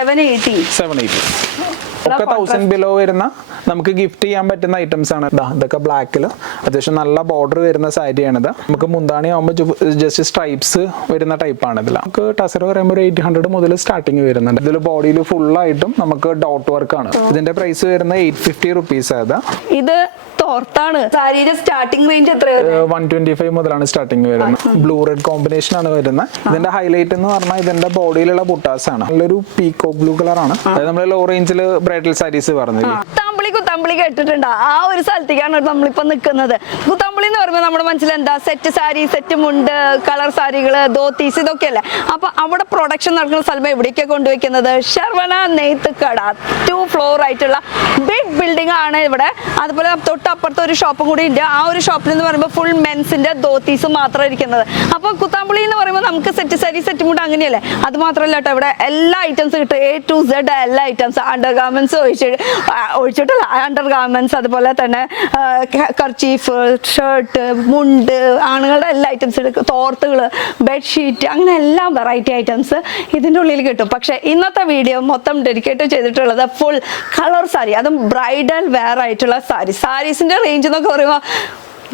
780. 780 ഒക്കെ 1000 ബിലോ വരുന്ന നമുക്ക് ഗിഫ്റ്റ് ചെയ്യാൻ പറ്റുന്ന ഐറ്റംസ് ആണ്. ഇതൊക്കെ ബ്ലാക്കിൽ അത്യാവശ്യം നല്ല ബോർഡർ വരുന്ന സാരിയാണിത്. നമുക്ക് മുന്താണി ആകുമ്പോൾ ജസ്റ്റ് സ്ട്രൈപ്സ് വരുന്ന ടൈപ്പാണ്. ഇതിൽ നമുക്ക് ടസർ പറയുമ്പോൾ ഒരു 800 മുതൽ സ്റ്റാർട്ടിങ് വരുന്നുണ്ട്. ഇതിൽ ബോഡിയിൽ ഫുള്ളായിട്ടും നമുക്ക് ഡോട്ട് വർക്ക് ആണ്. ഇതിന്റെ പ്രൈസ് വരുന്നത് 850 റുപ്പീസ്. ഇത് തോർത്താണ്. സാരിയുടെ സ്റ്റാർട്ടിംഗ് റേഞ്ച് എത്രയാണ്? 125 മുതലാണ് സ്റ്റാർട്ടിങ് വരുന്നത്. ബ്ലൂ റെഡ് കോമ്പിനേഷൻ ആണ് വരുന്നത്. ഇതിന്റെ ഹൈലൈറ്റ് എന്ന് പറഞ്ഞാൽ ഇതിന്റെ ബോഡിയിലുള്ള ബുട്ടാസ് ആണ്. നല്ലൊരു പീകോക്ക് ബ്ലൂ കളർ ആണ്. അതായത് നമ്മൾ ലോ റേഞ്ചിൽ ബ്രൈഡൽ സാരീസ് പറഞ്ഞില്ലേ, കുത്തമ്പളി കേട്ടിട്ടുണ്ട്. ആ ഒരു സ്ഥലത്തേക്കാണ് നമ്മളിപ്പോ നിൽക്കുന്നത്. കുത്തമ്പളി എന്ന് പറയുമ്പോൾ നമ്മുടെ മനസ്സിൽ എന്താ, സെറ്റ് സാരി, സെറ്റ് മുണ്ട്, കളർ സാരികള്, ധോത്തീസ്, ഇതൊക്കെയല്ലേ. അപ്പൊ അവിടെ പ്രൊഡക്ഷൻ നടക്കുന്ന സ്ഥലം എവിടേക്കാ കൊണ്ടുവയ്ക്കുന്നത്? ശർവണ നെയ്ത്ത് കട. 2 ഫ്ലോർ ആയിട്ടുള്ള ബിഗ് ബിൽഡിംഗ് ആണ് ഇവിടെ. അതുപോലെ തൊട്ടപ്പുറത്ത് ഒരു ഷോപ്പും കൂടി ഉണ്ട്. ആ ഒരു ഷോപ്പിൽ എന്ന് പറയുമ്പോൾ ഫുൾ മെൻസിന്റെ ധോത്തീസ് മാത്രം ഇരിക്കുന്നത്. അപ്പൊ കുത്താമ്പളി എന്ന് പറയുമ്പോൾ നമുക്ക് സെറ്റ് സാരി, സെറ്റ് മുണ്ട് അങ്ങനെയല്ലേ. അത് മാത്രമല്ല കേട്ടോ, ഇവിടെ എല്ലാ ഐറ്റംസ് കിട്ടും. A to Z എല്ലാ ഐറ്റംസ്. അണ്ടർ ഗാർമെന്റ്സ് ഒഴിച്ചിട്ടല്ല, അണ്ടർ ഗാർമെന്റ്സ്, അതുപോലെ തന്നെ കർച്ചീഫ്, ഷർട്ട്, മുണ്ട്, ആണുങ്ങളുടെ എല്ലാ ഐറ്റംസ്, തോർത്തുകള്, ബെഡ്ഷീറ്റ്, അങ്ങനെ എല്ലാ വെറൈറ്റി ഐറ്റംസ് ഇതിൻ്റെ ഉള്ളിൽ കിട്ടും. പക്ഷെ ഇന്നത്തെ വീഡിയോ മൊത്തം ഡെഡിക്കേറ്റ് ചെയ്തിട്ടുള്ളത് ഫുൾ കളർ സാരി, അതും ബ്രൈഡൽ വെയർ ആയിട്ടുള്ള സാരീസിന്റെ റേഞ്ച് എന്നൊക്കെ പറയുമ്പോൾ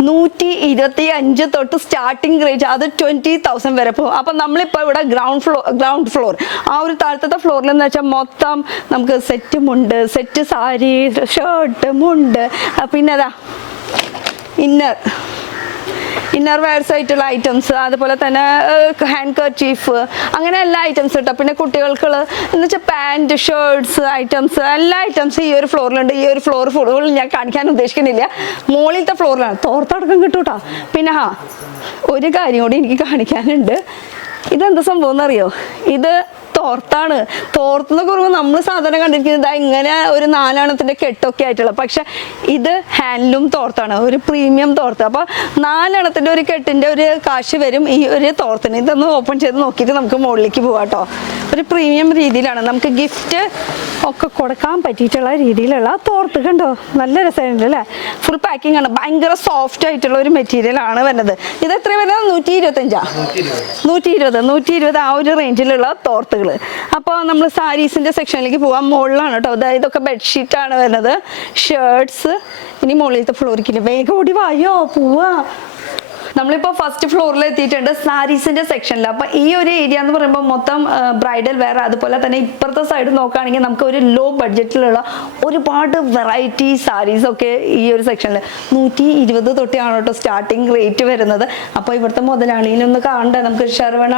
125 തൊട്ട് സ്റ്റാർട്ടിംഗ് റേഞ്ച്, അത് 20,000 വരെ പോകും. അപ്പം നമ്മളിപ്പോൾ ഇവിടെ ഗ്രൗണ്ട് ഫ്ലോർ ആ ഒരു താഴത്തെ ഫ്ലോറിൽ എന്ന് വെച്ചാൽ മൊത്തം നമുക്ക് സെറ്റ് മുണ്ട്, സെറ്റ് സാരി, ഷർട്ട്, മുണ്ട്, പിന്നെ അതാ ഇന്നർ വെയർസ് ആയിട്ടുള്ള ഐറ്റംസ്, അതുപോലെ തന്നെ ഹാൻഡ് കർച്ചീഫ്, അങ്ങനെ എല്ലാ ഐറ്റംസ് കിട്ടും. പിന്നെ കുട്ടികൾക്കുള്ള എന്ന് വെച്ചാൽ പാൻറ്, ഷർട്ട്സ് ഐറ്റംസ്, എല്ലാ ഐറ്റംസും ഈ ഒരു ഫ്ലോറിലുണ്ട്. ഈ ഒരു ഫ്ലോർ ഫുൾ ഞാൻ കാണിക്കാൻ ഉദ്ദേശിക്കുന്നില്ല, മുകളിലത്തെ ഫ്ലോറിലാണ്. തോർത്തടക്കം കിട്ടൂട്ടാ. പിന്നെ ഒരു കാര്യം കൂടി എനിക്ക് കാണിക്കാനുണ്ട്. ഇതെന്താ സംഭവം എന്നറിയോ? ഇത് തോർത്താണ്. തോർത്തെന്ന് പറയുമ്പോൾ നമ്മൾ സാധാരണ കണ്ടിരിക്കുന്നത് ഇങ്ങനെ ഒരു 4 എണ്ണത്തിന്റെ കെട്ടൊക്കെ ആയിട്ടുള്ള, പക്ഷെ ഇത് ഹാൻഡ്ലൂം തോർത്താണ്, ഒരു പ്രീമിയം തോർത്ത്. അപ്പൊ 4 എണ്ണത്തിന്റെ ഒരു കെട്ടിന്റെ ഒരു കാശ് വരും ഈ ഒരു തോർത്തിന്. ഇതൊന്ന് ഓപ്പൺ ചെയ്ത് നോക്കിയിട്ട് നമുക്ക് മുകളിലേക്ക് പോവാട്ടോ. ഒരു പ്രീമിയം രീതിയിലാണ് നമുക്ക് ഗിഫ്റ്റ് ഒക്കെ കൊടുക്കാൻ പറ്റിയിട്ടുള്ള രീതിയിലുള്ള തോർത്ത്. കണ്ടോ, നല്ല രസമുണ്ട് അല്ലേ. ഫുൾ പാക്കിംഗ് ആണ്. ഭയങ്കര സോഫ്റ്റ് ആയിട്ടുള്ള ഒരു മെറ്റീരിയൽ ആണ് വരുന്നത്. ഇത് എത്ര വരുന്നത്? 120 ആ ഒരു റേഞ്ചിലുള്ള തോർത്തുകൾ. അപ്പോൾ നമ്മൾ സാരീസിന്റെ സെക്ഷനിലേക്ക് പോവാം. മുകളിലാണ് കേട്ടോ. ഇതൊക്കെ ബെഡ്ഷീറ്റ് ആണ് വരുന്നത്, ഷർട്ട്സ്. ഇനി മുകളിലത്തെ ഫ്ലോറിക്കില്ല. വേഗം ഓടി വായോ, പോവാ. നമ്മളിപ്പോൾ ഫസ്റ്റ് ഫ്ലോറിൽ എത്തിയിട്ടുണ്ട്, സാരീസിന്റെ സെക്ഷനിൽ. അപ്പൊ ഈ ഒരു ഏരിയ എന്ന് പറയുമ്പോൾ മൊത്തം ബ്രൈഡൽ വെയർ. അതുപോലെ തന്നെ ഇപ്പുറത്തെ സൈഡ് നോക്കുകയാണെങ്കിൽ നമുക്ക് ഒരു ലോ ബഡ്ജറ്റിലുള്ള ഒരുപാട് വെറൈറ്റി സാരീസ് ഒക്കെ ഈ ഒരു സെക്ഷനിൽ 120 തൊട്ടാണ് കേട്ടോ സ്റ്റാർട്ടിങ് റേറ്റ് വരുന്നത്. അപ്പൊ ഇവിടുത്തെ മുതലാളിനൊന്ന് കാണണ്ടേ, നമുക്ക് ശരവണ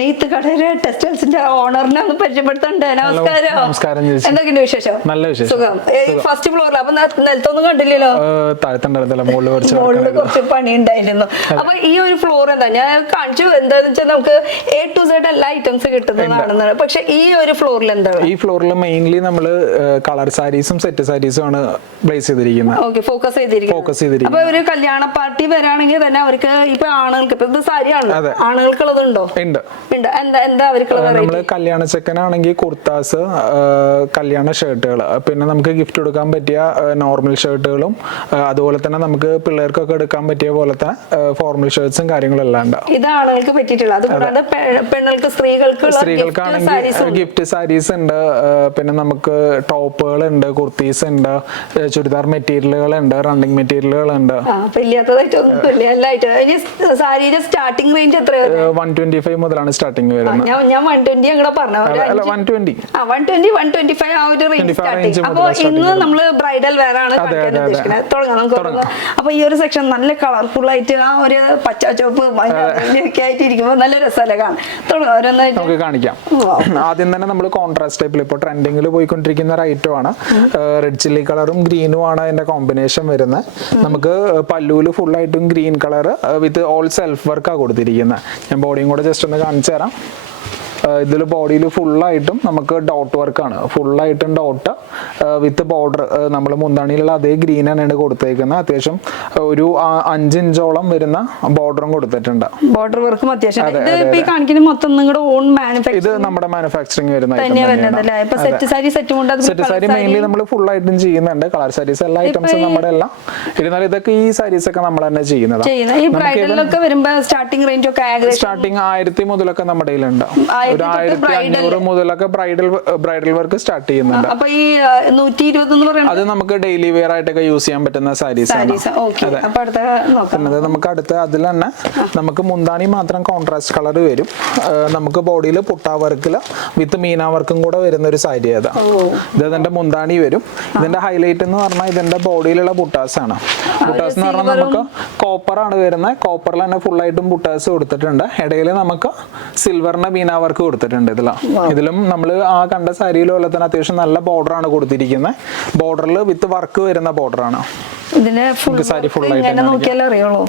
നെയ്ത്ത് കടയിലെ ടെക്സ്റ്റൈൽസിന്റെ ഓണറിനെ ഒന്ന് പരിചയപ്പെടുത്തണ്ടേ. നമസ്കാരം, എന്തൊക്കെയുണ്ട് വിശേഷം? നല്ല വിശേഷം. സുഖം. ഫസ്റ്റ് ഫ്ലോറിൽ അപ്പൊ നിലത്തൊന്നും കണ്ടില്ലല്ലോ, മുകളിൽ കുറച്ച് പണി ഉണ്ടായിരുന്നു. അപ്പൊ ഈ ഒരു ഫ്ലോർ എന്താ ഞാൻ കാണിച്ചു, എന്താന്ന് വെച്ചാൽ നമുക്ക് A to Z എല്ലാ ഐറ്റംസ് കിട്ടുന്നതാണ്. പക്ഷെ ഈ ഒരു ഫ്ലോറിൽ എന്താണ്? ഈ ഫ്ലോറിൽ മെയിൻലി നമ്മള് കളർ സാരീസും സെറ്റ് സാരീസും ആണ് പ്ലേസ് ചെയ്തിരിക്കുന്നത്. ഫോക്കസ് ചെയ്തിരിക്കുന്നത്. അപ്പൊ ഒരു കല്യാണ പാർട്ടി വരാണെങ്കിൽ തന്നെ അവർക്ക് ഇപ്പൊ ആണുങ്ങൾക്ക് ഇപ്പൊ ഇത് സാരിയാണല്ലോ, ആണുങ്ങൾക്കുള്ളതുണ്ടോ? ഉണ്ട്. എന്താ അവർക്കുള്ള? നമ്മള് കല്യാണ ചെക്കനാണെങ്കിൽ കുർത്താസ്, കല്യാണ ഷർട്ടുകൾ, പിന്നെ നമുക്ക് ഗിഫ്റ്റ് കൊടുക്കാൻ പറ്റിയ നോർമൽ ഷർട്ടുകളും, അതുപോലെ തന്നെ നമുക്ക് പിള്ളേർക്കൊക്കെ എടുക്കാൻ പറ്റിയ പോലത്തെ ഫോർമൽ ഷർട്ട്സും കാര്യങ്ങളെല്ലാം ഉണ്ട്. ഇതാണ് നിങ്ങൾക്ക് പറ്റിയിട്ടുള്ളത്. അതുകൂടാതെ പെണ്ണുങ്ങൾക്ക്, സ്ത്രീകൾക്കാണെങ്കിൽ ഗിഫ്റ്റ് സാരീസ് ഉണ്ട്. പിന്നെ നമുക്ക് ടോപ്പുകൾ ഉണ്ട്, കുർത്തീസ് ഉണ്ട്, ചുരിദാർ മെറ്റീരിയലുകൾ ഉണ്ട്, റണ്ണിങ് മെറ്റീരിയലുകൾ ഉണ്ട്. സാരിയുടെ സ്റ്റാർട്ടിംഗ് റേഞ്ച് എത്രയാണ്? 125 മുതലാണ് സ്റ്റാർട്ടിംഗ് വരുന്നത്. ഞാൻ 120 അങ്ങനെ പറഞ്ഞു. 125 ആ ഒരു റേഞ്ച്. അപ്പൊ ഇന്ന് നമ്മള് ബ്രൈഡൽ വെയർ ആണ് ഉദ്ദേശിക്കുന്നത്. തുടങ്ങാം. അപ്പൊ ഈ ഒരു സെക്ഷൻ നല്ല കളർഫുൾ ആയിട്ട് ആ ഒരു പച്ച ചോപ്പ് ഒക്കെ ആയിട്ട് ഇരിക്കുമ്പോൾ നല്ല രസമല്ലേ കാണാൻ. നമുക്ക് കാണിക്കാം. ആദ്യം തന്നെ നമ്മൾ കോൺട്രാസ്റ്റ് ടൈപ്പിൽ ഇപ്പോൾ ട്രെൻഡിങ്ങിൽ പോയിക്കൊണ്ടിരിക്കുന്ന ഒരു ഐറ്റം ആണ്. റെഡ് ചില്ലി കളറും ഗ്രീനും ആണ് അതിന്റെ കോമ്പിനേഷൻ വരുന്നത്. നമുക്ക് പല്ലൂല് ഫുൾ ആയിട്ടും green colour with all self വർക്കാണ് കൊടുത്തിരിക്കുന്നത്. ഞാൻ ബോഡിയും കൂടെ ജസ്റ്റ് ഒന്ന് കാണിച്ചു തരാം. ഇതിൽ ബോഡിയിൽ ഫുള്ളായിട്ടും നമുക്ക് ഡോട്ട് വർക്കാണ്, ഫുള്ളായിട്ടും ഡോട്ട് വിത്ത് ബോർഡർ. നമ്മൾ മുന്താണിയിലുള്ള അതേ ഗ്രീൻ തന്നെയാണ് കൊടുത്തേക്കുന്നത്. അത്യാവശ്യം ഒരു 5 ഇഞ്ചോളം വരുന്ന ബോർഡറും കൊടുത്തിട്ടുണ്ട്. ബോർഡർ വർക്കും അത്യാവശ്യം. ഇത് നമ്മുടെ മാനുഫാക്ചറിങ് വരുന്ന സെറ്റ് സാരി മെയിൻലി നമ്മൾ ഫുൾ ആയിട്ടും ചെയ്യുന്നുണ്ട്. കളർ സാരീസ് എല്ലാ ഐറ്റംസും നമ്മുടെ എല്ലാം ഇരുന്നാലും ഇതൊക്കെ ഈ സാരീസ് ഒക്കെ നമ്മൾ തന്നെ ചെയ്യുന്നതാണ്. സ്റ്റാർട്ടിംഗ് റേഞ്ച് ഒക്കെ സ്റ്റാർട്ടിംഗ് 1000 മുതലൊക്കെ നമ്മുടെ കയ്യിലുണ്ട്. ഒരു 1500 മുതലൊക്കെ ബ്രൈഡൽ വർക്ക് സ്റ്റാർട്ട് ചെയ്യുന്നുണ്ട്. അപ്പൊ ഈ 120 എന്ന് പറയുന്നത് അത് നമുക്ക് ഡെയിലി വെയർ ആയിട്ടൊക്കെ യൂസ് ചെയ്യാൻ പറ്റുന്ന സാരീസ് ആണ്. അപ്പൊ അടുത്ത നോക്കാം. പിന്നെ നമുക്ക് അടുത്ത അതിൽ തന്നെ നമുക്ക് മുന്താണി മാത്രം കോൺട്രാസ്റ്റ് കളർ വരും. നമുക്ക് ബോഡിയിൽ പുട്ടാ വർക്കില് വിത്ത് മീനാ വർക്കും കൂടെ വരുന്ന ഒരു സാരി ഏതാ. ഇത് അതിന്റെ മുന്താണി വരും. ഇതിന്റെ ഹൈലൈറ്റ് എന്ന് പറഞ്ഞാൽ ഇതിന്റെ ബോഡിയിലുള്ള ബുട്ടാസ് ആണ്. ബുട്ടാസ് എന്ന് പറഞ്ഞാൽ നമുക്ക് കോപ്പർ ആണ് വരുന്നത്. കോപ്പറിൽ തന്നെ ഫുൾ ആയിട്ടും ബുട്ടാസ് കൊടുത്തിട്ടുണ്ട്. ഇടയിൽ നമുക്ക് സിൽവറിന്റെ മീനാ വർക്ക് കൊടുത്തിട്ടുണ്ട്. ഇതിലും നമ്മൾ ആ കണ്ട സാരിയിൽ പോലെ തന്നെ അത്യാവശ്യം നല്ല ബോർഡർ ആണ് കൊടുത്തിരിക്കുന്നത്. ബോർഡറിൽ വിത്ത് വർക്ക് വരുന്ന ബോർഡർ ആണ്. ഇതിന് നോക്കിയാലേ അറിയുള്ളൂ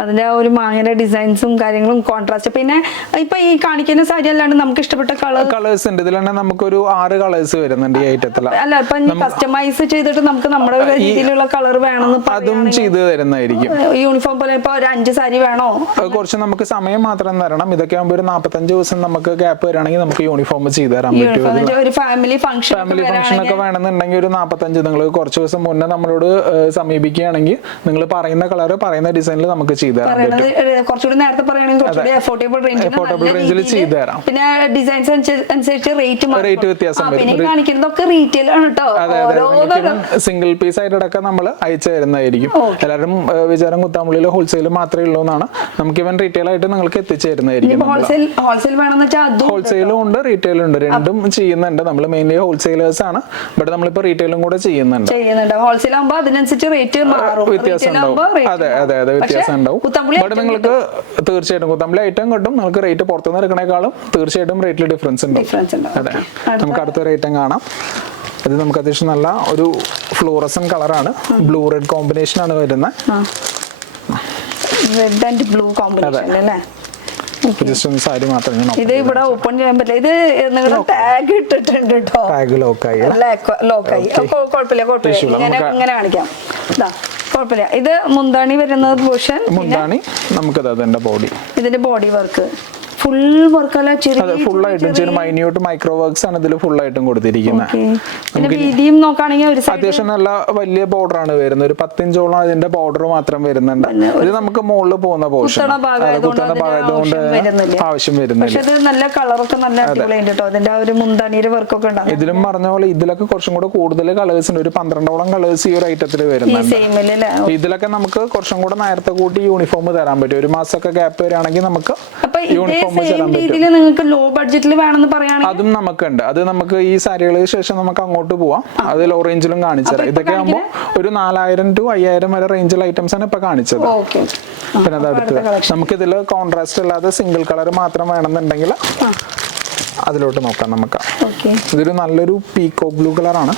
അതിന്റെ ഒരു മാങ്ങയുടെ ഡിസൈൻസും കാര്യങ്ങളും കോൺട്രാസ്റ്റ്. പിന്നെ ഇപ്പൊ ഈ കാണിക്കുന്ന സാരി അല്ലാണ്ട് നമുക്ക് ഇഷ്ടപ്പെട്ട കളേഴ്സ് ഉണ്ട്. ഇതിൽ തന്നെ നമുക്കൊരു 6 കളേഴ്സ് വരുന്നുണ്ട് ഈ ഐറ്റത്തിൽ. അല്ല ഇപ്പൊ കസ്റ്റമൈസ് ചെയ്തിട്ട് നമുക്ക് നമ്മുടെ രീതിയിലുള്ള കളർ വേണമെന്ന് അതും ചെയ്ത് തരുന്നതായിരിക്കും. യൂണിഫോം പോലെ ഇപ്പൊ ഒരു 5 സാരി വേണോ? കുറച്ച് നമുക്ക് സമയം മാത്രം തരണം. ഇതൊക്കെ ആകുമ്പോൾ ഒരു 45 ദിവസം നമുക്ക് ഗ്യാപ്പ് വരികയാണെങ്കിൽ നമുക്ക് യൂണിഫോം ചെയ്ത് തരാൻ പറ്റും. ഒരു ഫാമിലി ഫംഗ്ഷൻ ഒക്കെ വേണമെന്നുണ്ടെങ്കിൽ ഒരു 45 നിങ്ങൾ കുറച്ച് ദിവസം മുന്നേ നമ്മളോട് സമീപിക്കുകയാണെങ്കിൽ നിങ്ങൾ പറയുന്ന കളർ പറയുന്ന ഡിസൈനിൽ നമുക്ക് ചെയ്തു തരാം. കുറച്ചുകൂടി നേരത്തെ പറയുകയാണെങ്കിൽ അഫോർഡബിൾ റേഞ്ചിൽ ചെയ്തു തരാം. പിന്നെ ഡിസൈൻസ് അനുസരിച്ച് റേറ്റ് വ്യത്യാസം വരും. കാണിക്കുന്നതൊക്കെ റീറ്റെയിൽ ആണ് കേട്ടോ. സിംഗിൾ പീസ് ആയിട്ടൊക്കെ നമ്മൾ അയച്ചു തരുന്നതായിരിക്കും. എല്ലാവരും വിചാരം കുത്താമ്പുള്ളിയിൽ ഹോൾസെയിൽ മാത്രമേ ഉള്ളൂ എന്നാണ്. നമുക്ക് ഇവൻ റീറ്റെയിൽ ആയിട്ട് നിങ്ങൾക്ക് എത്തിച്ചു തരുന്നതായിരിക്കും. ഹോൾസെയിലും ഉണ്ട് റീറ്റെയിലും ഉണ്ട്. രണ്ടും ചെയ്യുന്നുണ്ട്. നമ്മൾ മെയിൻലി ഹോൾസെയിലേഴ്സ് ആണ്. ഇവിടെ നമ്മളിപ്പോ റീറ്റെയിലും കൂടെ ചെയ്യുന്നുണ്ട്. ഹോൾസെയിൽ ആകുമ്പോൾ അതിനനുസരിച്ച് റേറ്റ് വ്യത്യാസം ഉണ്ടാവും. അതെ വ്യത്യാസം ഉണ്ടാവും. ഇവിടെ നിങ്ങൾക്ക് തീർച്ചയായിട്ടും കുത്തമ്പളി ഐറ്റം കിട്ടും. നിങ്ങൾക്ക് റേറ്റ് പുറത്തുനിന്ന് എടുക്കണേക്കാളും തീർച്ചയായിട്ടും റേറ്റിൽ ഡിഫറൻസ് ഉണ്ടാവും. അതെ നമുക്ക് അടുത്തൊരു ഐറ്റം കാണാം. ഇത് നമുക്ക് അത്യാവശ്യം നല്ല ഒരു ഫ്ലൂറസൻ കളറാണ്. ബ്ലൂ റെഡ് കോമ്പിനേഷൻ ആണ് വരുന്നത്. റെഡ് ആൻഡ് ബ്ലൂ കോമ്പിനേഷൻ അല്ലേ? സാരി മാത്രം ഇത് ഇവിടെ ഓപ്പൺ ചെയ്യാൻ പറ്റില്ല. ഇത് നിങ്ങളുടെ ടാഗ് ഇട്ടിട്ടുണ്ട് കേട്ടോ. ടാഗ് ലോക്കായി കുഴപ്പമില്ല. ഇങ്ങനെ കാണിക്കാം. കുഴപ്പമില്ല. ഇത് മുന്താണി വരുന്നത് പോർഷൻ. മുന്താണി നമുക്കത് അതിന്റെ ബോഡി. ഇതിന്റെ ബോഡി വർക്ക് ഫുൾ വർക്ക് അല്ല, ഫുൾ ആയിട്ടും ചെറിയ മൈന്യൂട്ട് മൈക്രോ വർക്ക്സ് ആണ് ഇതിൽ ഫുൾ ആയിട്ടും കൊടുത്തിരിക്കുന്നത്. വീതിയും നോക്കുകയാണെങ്കിൽ അത്യാവശ്യം നല്ല വലിയ ബോർഡർ ആണ് വരുന്നത്. ഒരു 10 ഇഞ്ചോളം ഇതിന്റെ ബോർഡർ മാത്രം വരുന്നുണ്ട്. ഇത് നമുക്ക് മുകളിൽ പോകുന്ന പോർഷൻ കുത്തുന്ന ഭാഗമായതുകൊണ്ട് ആവശ്യം വരുന്നില്ല. നല്ല കളറൊക്കെ നല്ല അടിപൊളിയുണ്ട് കേട്ടോ. അതിന്റെ ഒരു മുന്താണിയുടെ വർക്കൊക്കെ ഉണ്ടാവും. ഇതിലും പറഞ്ഞ പോലെ ഇതിലൊക്കെ കുറച്ചും കൂടെ കൂടുതൽ കളേഴ്സ് ഉണ്ട്. ഒരു 12ഓളം കളേഴ്സ് ഈ ഒരു ഐറ്റത്തിൽ വരുന്നുണ്ട്. ഇതിലൊക്കെ നമുക്ക് കുറച്ചും കൂടെ നേരത്തെ കൂട്ടി യൂണിഫോം തരാൻ പറ്റും. ഒരു മാസമൊക്കെ ഗ്യാപ്പ് വരികയാണെങ്കിൽ നമുക്ക് യൂണിഫോം നിങ്ങൾക്ക് ലോ ബഡ്ജറ്റിൽ വേണമെന്ന് പറയുകയാണെങ്കിൽ അതും നമുക്കുണ്ട്. അത് നമുക്ക് ഈ സാരികൾക്ക് ശേഷം നമുക്ക് അങ്ങോട്ട് പോവാം. അത് ലോ റേഞ്ചിലും കാണിച്ചു തരാം. ഇതൊക്കെ ആകുമ്പോൾ ഒരു 4000 to 5000 വരെ റേഞ്ചിൽ ഐറ്റംസ് ആണ് ഇപ്പൊ കാണിച്ചത്. പിന്നെ അതടുത്ത് നമുക്ക് ഇതിൽ കോൺട്രാസ്റ്റ് അല്ലാതെ സിംഗിൾ കളർ മാത്രം വേണമെന്നുണ്ടെങ്കിൽ അതിലോട്ട് നോക്കാം. നമുക്ക് ഇതൊരു നല്ലൊരു പീകോക്ക് ബ്ലൂ കളറാണ്.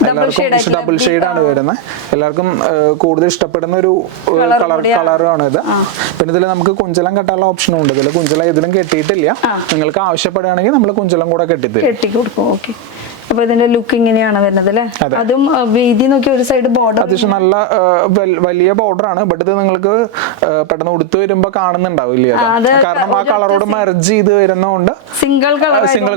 എല്ലാവർക്കും ഡബിൾ ഷെയ്ഡ് ആണ് വരുന്നത്. എല്ലാവർക്കും കൂടുതൽ ഇഷ്ടപ്പെടുന്ന ഒരു കളറാണ് ഇത്. പിന്നെ ഇതിൽ നമുക്ക് കുഞ്ചലം കെട്ടാനുള്ള ഓപ്ഷനും ഉണ്ട്. ഇതിൽ കുഞ്ചലം ഇതിലും കെട്ടിയിട്ടില്ല. നിങ്ങൾക്ക് ആവശ്യപ്പെടുകയാണെങ്കിൽ നമ്മൾ കുഞ്ചലം കൂടെ കെട്ടിത്തരും. അപ്പൊ ഇതിന്റെ ലുക്ക് ഇങ്ങനെയാണ് വരുന്നത് അല്ലേ? അതും വീതി നോക്കി ഒരു സൈഡ് ബോർഡർ അത്യാവശ്യം നല്ല വലിയ ബോർഡർ ആണ്. ബട്ട് ഇത് നിങ്ങൾക്ക് പെട്ടെന്ന് ഉടുത്ത് വരുമ്പോ കാണുന്നുണ്ടാവില്ല. കാരണം ആ കളറോട് മെർജ് ചെയ്ത് വരുന്നതുകൊണ്ട് സിംഗിൾ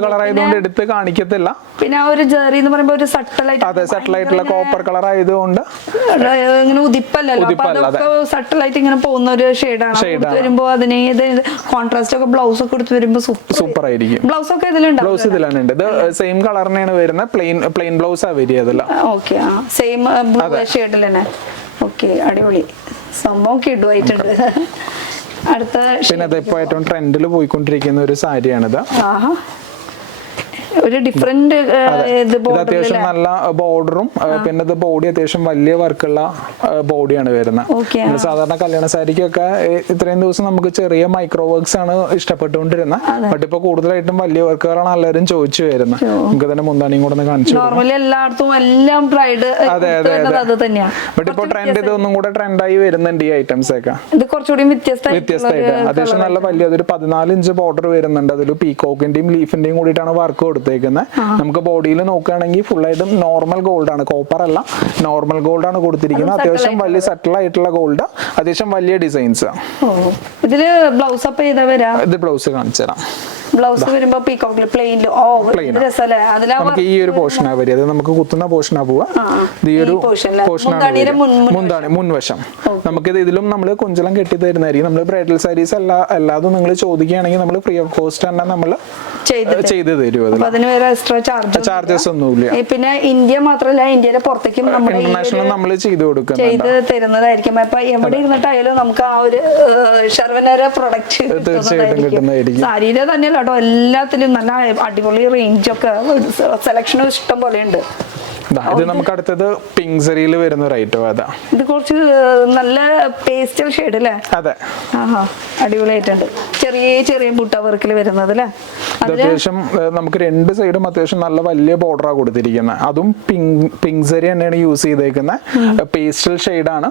കളർ ആയതുകൊണ്ട് എടുത്ത് കാണിക്കത്തില്ല. പിന്നെ ആ ഒരു ജെറി എന്ന് പറയുമ്പോൾ ഒരു സട്ടലൈറ്റ്, അതെ സട്ടലൈറ്റുള്ള കോപ്പർ കളർ ആയതുകൊണ്ട് ഇങ്ങനെ ഉദിപ്പല്ലോ. സട്ടലൈറ്റ് ഇങ്ങനെ പോകുന്ന ഒരു ഷെയ്ഡാണ്. വരുമ്പോ അതിന് കോൺട്രാസ്റ്റ് ഒക്കെ ബ്ലൗസ് ഒക്കെ എടുത്ത് വരുമ്പോ സൂപ്പർ ആയിരിക്കും. ബ്ലൗസ് ഒക്കെ ഇതിലുണ്ട്. ബ്ലൗസ് ഇതിലാണ്. ഇത് സെയിം കളറിനാണ് വരുന്ന പ്ലെയിൻ ബ്ലൗസ് വരികയതല്ല. ഓക്കെ സെയിം ബ്ലൂ ഷെയ്ഡിൽ തന്നെ. ഓക്കെ അടിപൊളി സംഭവം കിടുവായിട്ടുണ്ട്. അടുത്ത പിന്നെ അതിപ്പോ ഏറ്റവും ട്രെൻഡിൽ പോയിക്കൊണ്ടിരിക്കുന്ന ഒരു സാരിയാണിത്. ഒരു ഡിഫറെന്റ് അത്യാവശ്യം നല്ല ബോർഡറും പിന്നെ ഇത് ബോഡി അത്യാവശ്യം വലിയ വർക്കുള്ള ബോഡിയാണ് വരുന്നത്. സാധാരണ കല്യാണ സാരിക്കൊക്കെ ഇത്രയും ദിവസം നമുക്ക് ചെറിയ മൈക്രോ വർക്ക്സ് ആണ് ഇഷ്ടപ്പെട്ടുകൊണ്ടിരുന്നത്. ബട്ട് ഇപ്പൊ കൂടുതലായിട്ടും വലിയ വർക്കുകളാണ് എല്ലാവരും ചോദിച്ചു വരുന്നത്. നമുക്ക് തന്നെ മുന്താണിയും കൂടെ കാണിച്ചു. അതെ അതെ അതെ. ബട്ട് ഇപ്പൊ ട്രെൻഡ് ഇതൊന്നും കൂടെ ട്രെൻഡായി വരുന്നുണ്ട് ഈ ഐറ്റംസ് ഒക്കെ. വ്യത്യസ്തമായിട്ട് അത്യാവശ്യം നല്ല വലിയ ഒരു 14 ഇഞ്ച് ബോർഡർ വരുന്നുണ്ട്. അതിൽ പീകോക്കിന്റെയും ലീഫിന്റെയും കൂടിയിട്ടാണ് വർക്ക് കൊടുത്തേക്കുന്നത്. നമുക്ക് ബോഡിയിൽ നോക്കുകയാണെങ്കിൽ ഫുൾ ആയിട്ടും നോർമൽ ഗോൾഡ് ആണ്, കോപ്പർ അല്ല, നോർമൽ ഗോൾഡ് ആണ് കൊടുത്തിരിക്കുന്നത്. അത്യാവശ്യം വലിയ സെറ്റിൽ ആയിട്ടുള്ള ഗോൾഡ്, അത്യാവശ്യം വലിയ ഡിസൈൻസ്. ഇതില് ബ്ലൗസ് അപ്പ് ചെയ്താ വരാ. ഇത് ബ്ലൗസ് കാണിച്ചു തരാം. ബ്ലൗസ് വരുമ്പോ പീകോക്കിൽ പ്ലെയിനിൽ രസമല്ലേ അതിലാ നമുക്ക് ഈ ഒരു പോർഷനാ വരിക, അത് നമുക്ക് കുത്തുന്ന പോർഷനാ പോവാ. ഈ ഒരു പോർഷനാണ് മുന്താണി മുൻവശം. നമുക്കിത് ഇതിലും നമ്മൾ കുഞ്ചലം കെട്ടി തരുന്നതായിരിക്കും. നമ്മൾ ബ്രൈഡൽ സാരീസ് അല്ലാതും നിങ്ങൾ ചോദിക്കുകയാണെങ്കിൽ നമ്മൾ ഫ്രീ ഓഫ് കോസ്റ്റ് തന്നെ നമ്മൾ ചെയ്ത് തരും. അതിന് വേറെ എക്സ്ട്രാ ചാർജസ് ഒന്നുമില്ല. പിന്നെ ഇന്ത്യ മാത്രമല്ല, ഇന്ത്യയുടെ പുറത്തേക്കും ഇന്റർനാഷണൽ നമ്മൾ ചെയ്ത് തരുന്നതായിരിക്കും. അപ്പൊ എവിടെ ഇരുന്നിട്ടായാലും നമുക്ക് ആ ഒരു ഷർവനര പ്രൊഡക്റ്റ് തീർച്ചയായിട്ടും കിട്ടുന്നതായിരിക്കും. സാരിയുടെ തന്നെയല്ല കേട്ടോ, എല്ലാത്തിലും നല്ല അടിപൊളി റേഞ്ചൊക്കെ സെലക്ഷനും ഇഷ്ടം പോലെ ഉണ്ട്. ഇത് നമുക്ക് അടുത്തത് പിങ്ക് സരിയിൽ വരുന്ന ഒരു ഐറ്റം. അതാ ഇത് കുറച്ച് നല്ല പേസ്റ്റൽ ഷെയ്ഡ് അല്ലേ? അതെ, അടിപൊളിയായിട്ടുണ്ട്. ചെറിയ ചെറിയ ബുട്ട വർക്കിൽ വരുന്നത് അല്ലേ? അത്യാവശ്യം നമുക്ക് രണ്ട് സൈഡും അത്യാവശ്യം നല്ല വലിയ ബോർഡറാണ് കൊടുത്തിരിക്കുന്നത്. അതും പിങ്ക് സരി തന്നെയാണ് യൂസ് ചെയ്തേക്കുന്നത്. പേസ്റ്റൽ ഷെയ്ഡാണ്.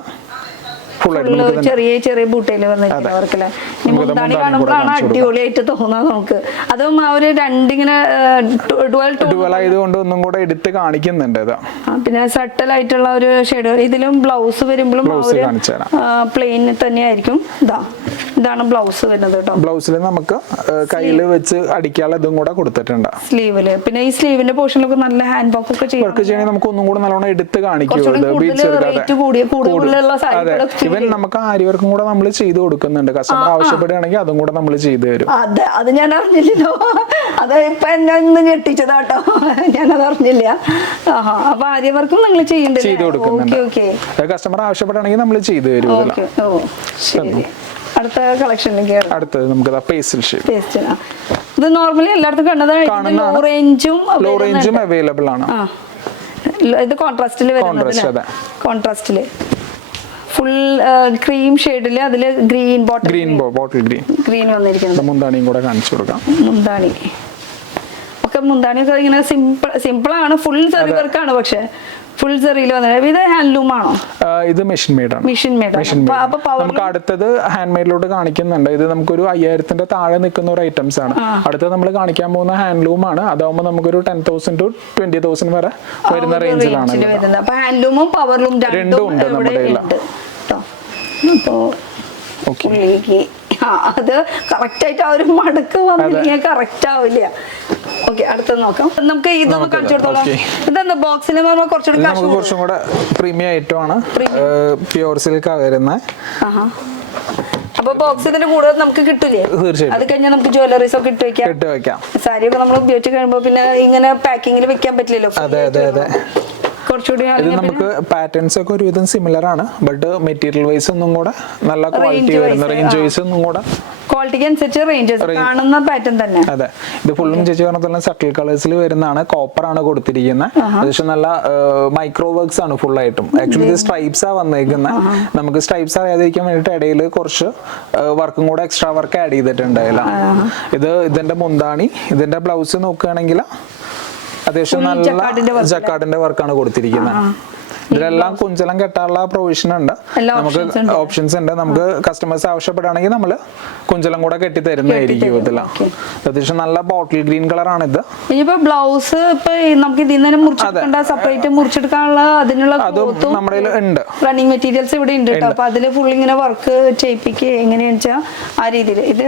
ചെറിയ ചെറിയ ബൂട്ടയില് വന്നിരിക്കുന്നവർക്കല്ലേ? മുന്താണി കാണുമ്പോഴാണ് അടിപൊളിയായിട്ട് തോന്നുന്നത് നമുക്ക്. അതും ആ ഒരു രണ്ടിങ്ങനെ ഡുവൽ ആയതുകൊണ്ട് ഒന്നും കൂടെ എടുത്ത് കാണിക്കുന്നുണ്ട്. പിന്നെ സട്ടൽ ആയിട്ടുള്ള ഒരു ഷെയ്ഡ്. ഇതിലും ബ്ലൗസ് വരുമ്പോഴും പ്ലെയിൻ തന്നെയായിരിക്കും. ഇതാണ് ബ്ലൗസ് വരുന്നത് കേട്ടോ. ബ്ലൗസിൽ നമുക്ക് കയ്യിൽ വെച്ച് അടിക്കാനുള്ള ഇതും കൂടെ കൊടുത്തിട്ടുണ്ട് സ്ലീവില്. പിന്നെ ഈ സ്ലീവിന്റെ പോർഷനിലൊക്കെ നല്ല ഹാൻഡ് വർക്ക് ഒക്കെ ചെയ്യണമെങ്കിൽ നമുക്ക് ഒന്നും കൂടെ നല്ലോണം എടുത്ത് കാണിക്കും. ഇവൻ നമുക്ക് ആര്യവർക്കും കൂടെ നമ്മൾ ചെയ്ത് കൊടുക്കുന്നുണ്ട്. കസ്റ്റമർ ആവശ്യപ്പെടുകയാണെങ്കിൽ അതും കൂടെ നമ്മൾ ചെയ്തു തരും. അതെ, അത് ഞാൻ അറിഞ്ഞില്ലല്ലോ. അത് ഇപ്പൊ എന്നെ ഒന്ന് ഞെട്ടിച്ചതാട്ടോ, ഞാനത് അറിഞ്ഞില്ല. അപ്പൊ ആര്യവർക്കും നിങ്ങൾ ചെയ്ത് കൊടുക്കുന്നുണ്ട്. കസ്റ്റമർ ആവശ്യപ്പെടുകയാണെങ്കിൽ നമ്മൾ ചെയ്തു തരും. അടുത്ത കളക്ഷനിലേക്ക് അടുത്തത് നമുക്ക് പേസ്റ്റൽ ഷെയ്ഡ്. ഇത് നോർമലി എല്ലായിടത്തും കണ്ടതാണ്. ലോ റേഞ്ചും അവൈലബിൾ ആണ്. ഇത് കോൺട്രാസ്റ്റില് വരുന്നത്. കോൺട്രാസ്റ്റില് ഫുൾ ക്രീം ഷെയ്ഡില് അതില് ബോട്ടിൽ ഗ്രീൻ വന്നിരിക്കുന്നത്. മുന്താണിയും കൂടെ കാണിച്ചു കൊടുക്കാം. മുന്താണി ഒക്കെ ഇങ്ങനെ സിമ്പിൾ ആണ്. ഫുൾ സെറി വർക്കാണ്. പക്ഷെ ഫുൾ സെറിയിൽ വന്നത്. ഇത് ഹാൻഡ്ലൂം ആണോ? ഇത് മെഷീൻ മെയ്ഡ് ആണ്. Machine made. നമുക്ക് അടുത്തത് ഹാൻഡ് മെയ്ഡിലോട്ട് കാണിക്കുന്നുണ്ട്. ഇത് നമുക്കൊരു 5000 താഴെ നിൽക്കുന്ന ഒരു ഐറ്റംസ് ആണ്. അടുത്തത് നമ്മൾ കാണിക്കാൻ പോകുന്ന ഹാൻഡ്ലൂം ആണ്. അതാവുമ്പോൾ നമുക്കൊരു 10,000 to 20,000 വരെ വരുന്ന റേഞ്ചിലാണ്. ഹാൻഡ്ലൂമും പവർലൂം രണ്ടും ഉണ്ട് നമ്മുടെ കയ്യിൽ. അത് കറക്റ്റ് ആയിട്ട് ആ ഒരു മടക്ക് വന്നില്ലെങ്കിൽ കറക്റ്റ് ആവില്ല. ഓക്കെ, അടുത്തത് നോക്കാം. നമുക്ക് ഇതൊന്ന് കാണിച്ചു കൊടുത്തോളാം. ഇതെന്താ ബോക്സിൽ കുറച്ചും കൂടെ പ്രീമിയം ഐറ്റം ആണ്. പ്യൂർ സിൽക്ക് വരുന്ന. അപ്പൊ ബോക്സ് ഇതിന്റെ കൂടെ നമുക്ക് കിട്ടില്ലേ? അത് കഴിഞ്ഞാൽ നമുക്ക് ജ്വല്ലറീസ് ഒക്കെ ഇട്ട് വെക്കാം. സാരി ഒക്കെ നമ്മൾ ഉപയോഗിച്ച് കഴിയുമ്പോ പിന്നെ ഇങ്ങനെ പാക്കിങ്ങിൽ വെക്കാൻ പറ്റില്ലല്ലോ. ഇത് നമുക്ക് പാറ്റേൺസ് ഒക്കെ ഒരുവിധം സിമിലർ ആണ്. ബട്ട് മെറ്റീരിയൽ വൈസ് ഒന്നും കൂടെ നല്ല ക്വാളിറ്റി വരുന്ന, റേഞ്ച് വൈസ് ഒന്നും കൂടെ ക്വാളിറ്റിക്ക് അനുസരിച്ച് റേഞ്ചസ് കാണുന്ന പാറ്റേൺ തന്നെ. അതെ, ഇത് ഫുള്ളും ചേച്ചി പറഞ്ഞ സട്ടിൽ കളേഴ്സിൽ വരുന്നതാണ്. കോപ്പർ ആണ് കൊടുത്തിരിക്കുന്നത്. അത്യാവശ്യം നല്ല മൈക്രോ വർക്ക്സ് ആണ് ഫുൾ ആയിട്ടും. ആക്ച്വലി ഇത് സ്ട്രൈപ്സ് ആ വന്നേക്കുന്നത്. നമുക്ക് സ്ട്രൈപ്സ് അറിയാതിരിക്കാൻ വേണ്ടിയിട്ട് ഇടയിൽ കുറച്ച് വർക്കും കൂടെ എക്സ്ട്രാ വർക്ക് ആഡ് ചെയ്തിട്ടുണ്ടായില്ല. ഇതിന്റെ മുന്താണി, ഇതിന്റെ ബ്ലൗസ് നോക്കുകയാണെങ്കിൽ അത്യാവശ്യം നല്ല ജക്കാർഡിന്റെ വർക്കാണ് കൊടുത്തിരിക്കുന്നത്. ഇതിലെല്ലാം കുഞ്ചലം കെട്ടാനുള്ള പ്രൊവിഷൻ ഉണ്ട്. നമുക്ക് ഓപ്ഷൻസ് ഉണ്ട്. നമുക്ക് കസ്റ്റമേഴ്സ് ആവശ്യപ്പെടുകയാണെങ്കിൽ നമ്മൾ കുഞ്ചലം കൂടെ കെട്ടി തരുന്നതായിരിക്കും. ഇതിലാണ് അത്യാവശ്യം നല്ല ബോട്ടിൽ ഗ്രീൻ കളർ ആണ്. ഇത് ഇനിയിപ്പോ ബ്ലൗസ് ഇപ്പൊ നമുക്ക് ഇതിൽ നിന്ന് മുറിച്ചെടുക്കേണ്ട, സെപ്പറേറ്റ് മുറിച്ചെടുക്കാനുള്ള അതിനുള്ള അതും നമ്മുടെ ഉണ്ട്. റണ്ണിങ് മെറ്റീരിയൽസ് ഇവിടെ ഉണ്ട് കേട്ടോ. അപ്പൊ അതില് ഫുൾ ഇങ്ങനെ വർക്ക് ചെയ്യിപ്പിക്കുക എങ്ങനെയാന്ന് വെച്ചാൽ ആ രീതിയിൽ. ഇത്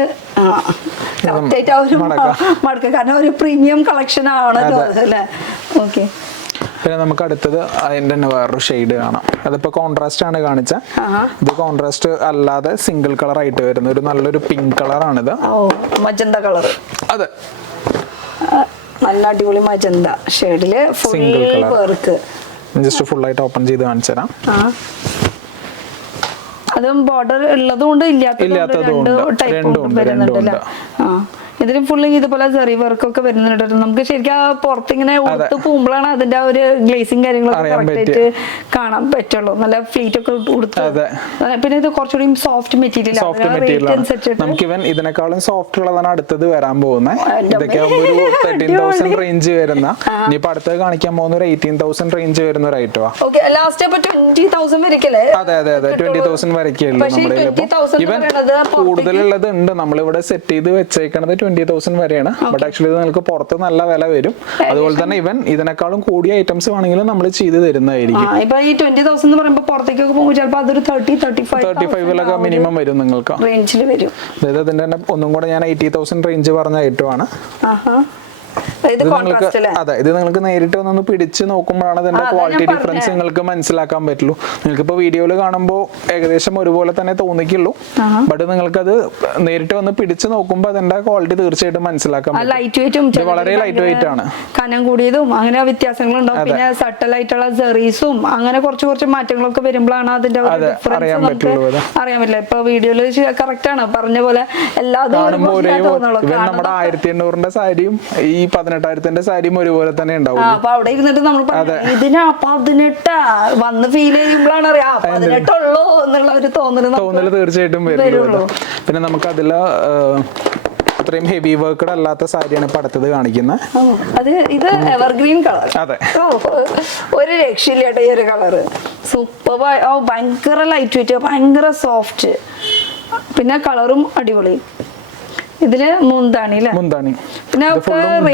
മടക്ക, കാരണം ഒരു പ്രീമിയം കളക്ഷൻ ആണ് അല്ലേ? ഓക്കെ. പിന്നെ നമുക്ക് അടുത്തത് അതിന്റെ തന്നെ വേറൊരു ഷെയ്ഡ് കാണാം. അതിപ്പോ കോൺട്രാസ്റ്റ് ആണ് കാണിച്ച. ഇത് കോൺട്രാസ്റ്റ് അല്ലാതെ സിംഗിൾ കളർ ആയിട്ട് വരുന്ന ഒരു നല്ലൊരു പിങ്ക് കളർ ആണിത്. Magenta colour. അതെ, നല്ല അടിപൊളി മജന്ത ഷെയ്ഡില് സിംഗിൾ കളർ. ജസ്റ്റ് ഫുൾ ആയിട്ട് ഓപ്പൺ ചെയ്ത് കാണിച്ചു തരാം. അതും ബോർഡർ ഉള്ളതും ഉണ്ട്, ഇല്ലാത്തതും ഉണ്ട്. ഇതിന് ഫുള്ള് ഇതുപോലെ സെറി വർക്കൊക്കെ വരുന്നുണ്ട്. നമുക്ക് ശരിക്കും പുറത്തിങ്ങനെ ഉടുത്ത് പോകുമ്പോഴാണ് അതിന്റെ ഒരു ഗ്ലേസിങ് കാര്യങ്ങളൊക്കെ കറക്റ്റ് ആയിട്ട് കാണാൻ പറ്റുള്ളൂ. നല്ല ഫ്ലീറ്റ് ഒക്കെ ഉടുത്ത്. പിന്നെ ഇത് കുറച്ചുകൂടി സോഫ്റ്റ് മെറ്റീരിയൽ. നമുക്ക് ഇവൻ ഇതിനേക്കാളും സോഫ്റ്റ് ഉള്ളതാണ് അടുത്തത് വരാൻ പോകുന്നത്. ഇതൊക്കെ ഒരു 13,000 റേഞ്ച് വരുന്ന, ഇനിയിപ്പോ അടുത്തത് കാണിക്കാൻ പോകുന്ന ഒരു 18,000 റേഞ്ച് വരുന്ന ഒരു ഐറ്റമാ. അതെ അതെ അതെ, 20,000 വരയ്ക്കുള്ളൂ നമ്മുടെ. ഇവൻ കൂടുതലുള്ളത് ഉണ്ട്. നമ്മളിവിടെ സെറ്റ് ചെയ്ത് വെച്ചേക്കണത് 20,000 വരെയാണ്. ബട്ട് ആക്ച്വലി ഇത് നിങ്ങൾക്ക് പുറത്ത് നല്ല വില വരും. അതുപോലെ തന്നെ ഇവൻ ഇതിനേക്കാളും കൂടിയ ഐറ്റംസ് വേണമെങ്കിലും നമ്മൾ ചെയ്ത് തരുന്നതായിരിക്കും. ഇപ്പൊ ഈ 20,000 എന്ന് പറയുമ്പോൾ പുറത്തേക്കൊക്കെ പോകുമ്പോൾ ചിലപ്പോൾ അതൊരു 35 മിനിമം വരും നിങ്ങൾക്ക് റേഞ്ചിൽ വരും. അതായത് അതിന്റെ തന്നെ ഒന്നും കൂടെ ഞാൻ 80,000 റേഞ്ച് പറഞ്ഞ ഐറ്റമാണ്. ഇത് കോൺട്രാസ്റ്റ് അല്ലേ? അതെ, ഇത് നിങ്ങൾക്ക് നേരിട്ട് വന്നൊന്ന് പിടിച്ച് നോക്കുമ്പോഴാണ് അതിന്റെ ക്വാളിറ്റി ഡിഫറൻസ് നിങ്ങൾക്ക് മനസ്സിലാക്കാൻ പറ്റുള്ളൂ. നിങ്ങൾക്ക് ഇപ്പൊ വീഡിയോയിൽ കാണുമ്പോൾ ഏകദേശം ഒരുപോലെ തന്നെ തോന്നിക്കുള്ളൂ. ബട്ട് നിങ്ങൾക്കത് നേരിട്ട് വന്ന് പിടിച്ച് നോക്കുമ്പോൾ അതിന്റെ ക്വാളിറ്റി തീർച്ചയായിട്ടും മനസ്സിലാക്കാൻ പറ്റും. ഇത് വളരെ ലൈറ്റ് വെയിറ്റ് ആണ്. കനം കൂടിയതും അങ്ങനെ വ്യത്യാസങ്ങളുണ്ടാവും. പിന്നെ സട്ടൽ ആയിട്ടുള്ള സെറീസും അങ്ങനെ കുറച്ച് മാറ്റങ്ങളൊക്കെ വരുമ്പോഴാണ് അതിന്റെ അറിയാൻ പറ്റുള്ളൂ. അറിയാൻ പറ്റില്ല. ഇപ്പൊ വീഡിയോയില് കറക്റ്റ് ആണ് പറഞ്ഞ പോലെ എല്ലാതും നമ്മുടെ 1,800 സാരിയും ഈ 18,000 സാരിയും ഒരുപോലെ തന്നെ ഉണ്ടാവും. അപ്പൊ അവിടെ ഇരുന്നിട്ട് നമ്മൾ ഇതിന് 18 വന്ന് ഫീൽ ചെയ്യുമ്പോഴാണ് അറിയാം 18 എന്നുള്ള ഒരു തോന്നല് തീർച്ചയായിട്ടും വരുള്ളൂ. പിന്നെ നമുക്ക് അതില് അത്രയും ഹെവി വർക്ക്ഡ് അല്ലാത്ത സാരിയാണ് ഇപ്പൊ അടുത്തത് കാണിക്കുന്നത്. ഇത് എവർഗ്രീൻ കളർ. അതെ, ഒരു രക്ഷയില്ല ഈ ഒരു കളറ്. സൂപ്പർ. ഭയങ്കര ലൈറ്റ് വെയിറ്റ്, ഭയങ്കര സോഫ്റ്റ്, പിന്നെ കളറും അടിപൊളി. ഇതില് മുന്താണി അല്ലേ? മുന്താണി പിന്നെ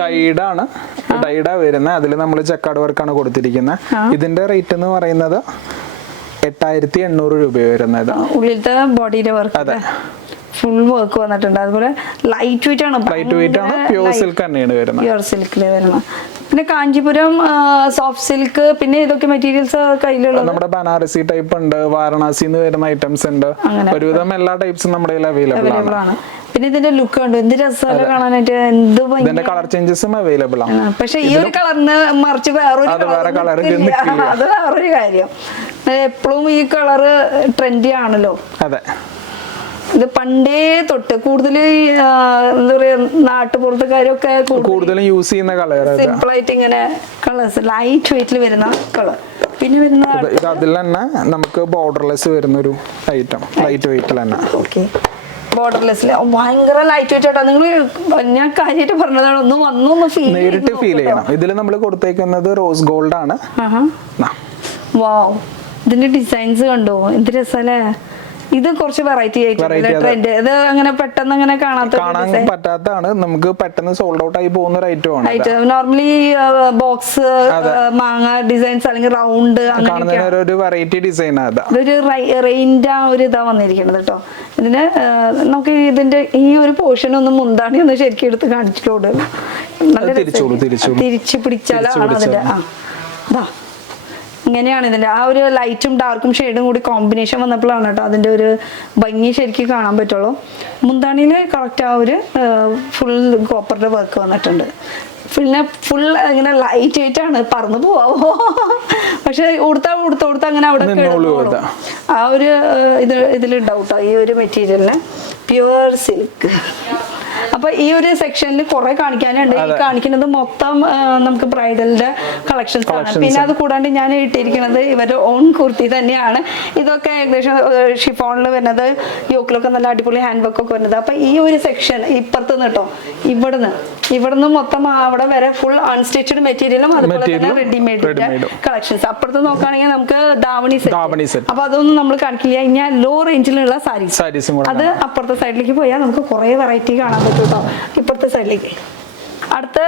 ഡൈഡാണ്, ഡൈഡാ വരുന്നത്. അതിൽ നമ്മൾ ചെക്കാട് വർക്കാണ് കൊടുത്തിരിക്കുന്നത്. ഇതിന്റെ റേറ്റ് എന്ന് പറയുന്നത് 8,800 രൂപ വരുന്നത്. ഉള്ളിലത്തെ ബോഡിയുടെ വർക്ക്. അതെ, ഫുൾ വർക്ക് വന്നിട്ടുണ്ട്. അതുപോലെ ലൈറ്റ് വെയിറ്റ് ആണ്, പ്യൂർ സിൽക്ക് തന്നെയാണ് വരുന്നത്. പ്യൂർ സിൽക്കില് വരുന്നത്. പിന്നെ കാഞ്ചീപുരം സോഫ്റ്റ് സിൽക്ക്, പിന്നെ ഇതൊക്കെ മെറ്റീരിയൽസ് കയ്യിലുള്ള നമ്മുടെ ബനാറസി ടൈപ്പ് ഉണ്ട്, വാരണാസി വരുന്ന ഐറ്റംസ് ഉണ്ട്. ഒരുവിധം എല്ലാ ടൈപ്സും നമ്മുടെ കയ്യിൽ അവൈലബിൾ ആണ്. പിന്നെ ഇതിന്റെ ലുക്ക് ഉണ്ട്, എന്ത് രസമല്ല കാണാനായിട്ട്. ഇതിന്റെ കളർ ചേഞ്ചസും അവൈലബിൾ ആണ്. പക്ഷെ ഈ ഒരു കളറിന് മറിച്ച് വേറൊരു കളർ, അത് വേറൊരു കാര്യം. എപ്പോഴും ഈ കളറ് ട്രെൻഡി ആണല്ലോ. അതെ, ഇത് പണ്ടേ തൊട്ട് കൂടുതൽ എന്താ പറയാ നാട്ടുപുറത്തുകാരൊക്കെ കൂടുതലും യൂസ് ചെയ്യുന്ന കളർ, സിമ്പിൾ ആയിട്ട് ഇങ്ങനെ കളേഴ്സ് ലൈറ്റ് വെയിറ്റിൽ വരുന്ന കളർ. പിന്നെ വരുന്ന അതിൽ തന്നെ നമുക്ക് ബോർഡർലെസ് വരുന്ന ഒരു ഐറ്റം, ലൈറ്റ് വെയിറ്റിൽ തന്നെ. ഓക്കെ, ബോർഡർലെസ്സിൽ ഭയങ്കര ലൈറ്റ് വെയിറ്റ് ആയിട്ടാ. നിങ്ങൾ ഞാൻ കാര്യമായിട്ട് പറഞ്ഞതാണ്, ഒന്ന് വന്നൊന്ന് നേരിട്ട് ഫീൽ ചെയ്യണം. ഇതിൽ നമ്മൾ കൊടുത്തേക്കുന്നത് റോസ് ഗോൾഡ് ആണ്. വാവ്, ഇതിന്റെ ഡിസൈൻസ് കണ്ടോ, എന്ത് രസല്ലേ. ഇത് കുറച്ച് വെറൈറ്റി ആയിട്ട് ട്രെൻഡ്. ഇത് അങ്ങനെ പെട്ടെന്ന് അങ്ങനെ കാണാൻ പറ്റാത്തതാണ്, നമുക്ക് പെട്ടെന്ന് സോൾഡ് ഔട്ട് ആയി പോകുന്ന ഒരു ഐറ്റം ആണ്. നോർമലി ബോക്സ് മാങ്ങ ഡിസൈൻസ് അല്ലെങ്കിൽ റൗണ്ട് ഒരു വെറൈറ്റി ഡിസൈൻ. ഇതൊരു റെയിൻ്റെ ആ ഒരു ഇതാ വന്നിരിക്കുന്നത് കേട്ടോ. ഇതിന് നമുക്ക് ഇതിന്റെ ഈ ഒരു പോർഷൻ ഒന്ന് മുന്താണി ഒന്ന് ശരിക്കും എടുത്ത് കാണിച്ചിട്ടോട് തിരിച്ചു പിടിച്ചാലാണ് അതിന്റെ ഇങ്ങനെയാണ് ഇതിന്റെ ആ ഒരു ലൈറ്റും ഡാർക്കും ഷെയ്ഡും കൂടി കോമ്പിനേഷൻ വന്നപ്പോഴാണ് കേട്ടോ അതിന്റെ ഒരു ഭംഗി ശരിക്കും കാണാൻ പറ്റുള്ളൂ. മുന്താണിയിൽ കറക്റ്റ് ആ ഒരു ഫുൾ കോപ്പറിന്റെ വർക്ക് വന്നിട്ടുണ്ട്. പിന്നെ ഫുൾ ഇങ്ങനെ ലൈറ്റ് ആയിട്ടാണ്, പറന്നു പോവാമോ പക്ഷെ ഉടുത്ത അങ്ങനെ അവിടെ ആ ഒരു ഇതിലുണ്ടാവും കേട്ടോ ഈ ഒരു മെറ്റീരിയലിന്. Pure silk. അപ്പൊ ഈ ഒരു സെക്ഷനിൽ കുറെ കാണിക്കാനുണ്ട്. ഈ കാണിക്കുന്നത് മൊത്തം നമുക്ക് ബ്രൈഡലിന്റെ കളക്ഷൻസ് ആണ്. പിന്നെ അത് കൂടാണ്ട് ഞാൻ ഇട്ടിരിക്കുന്നത് ഇവരുടെ ഓൺ കുർത്തി തന്നെയാണ്. ഇതൊക്കെ ഏകദേശം ഷിഫോണിൽ വരുന്നത്, യോക്കിലൊക്കെ നല്ല അടിപൊളി ഹാൻഡ് വർക്ക് ഒക്കെ വരുന്നത്. അപ്പൊ ഈ ഒരു സെക്ഷൻ ഇപ്പുറത്ത് നിന്ന് കേട്ടോ, ഇവിടുന്ന് മൊത്തം അവിടെ വരെ ഫുൾ അൺസ്റ്റിച്ചഡ് മെറ്റീരിയലും അതുപോലെ തന്നെ റെഡിമെയ്ഡ് കളക്ഷൻസ്. അപ്പുറത്ത് നോക്കുകയാണെങ്കിൽ നമുക്ക് ദാവണി സെറ്റ്. അപ്പൊ അതൊന്നും നമ്മൾ കാണിക്കില്ല. കഴിഞ്ഞാൽ ലോ റേഞ്ചിലുള്ള സാരീസ് അത് അപ്പുറത്തെ സൈഡിലേക്ക് പോയാൽ നമുക്ക് കുറെ വെറൈറ്റി കാണാൻ പറ്റും കേട്ടോ. ഇപ്പുറത്തെ സൈഡിലേക്ക് അടുത്ത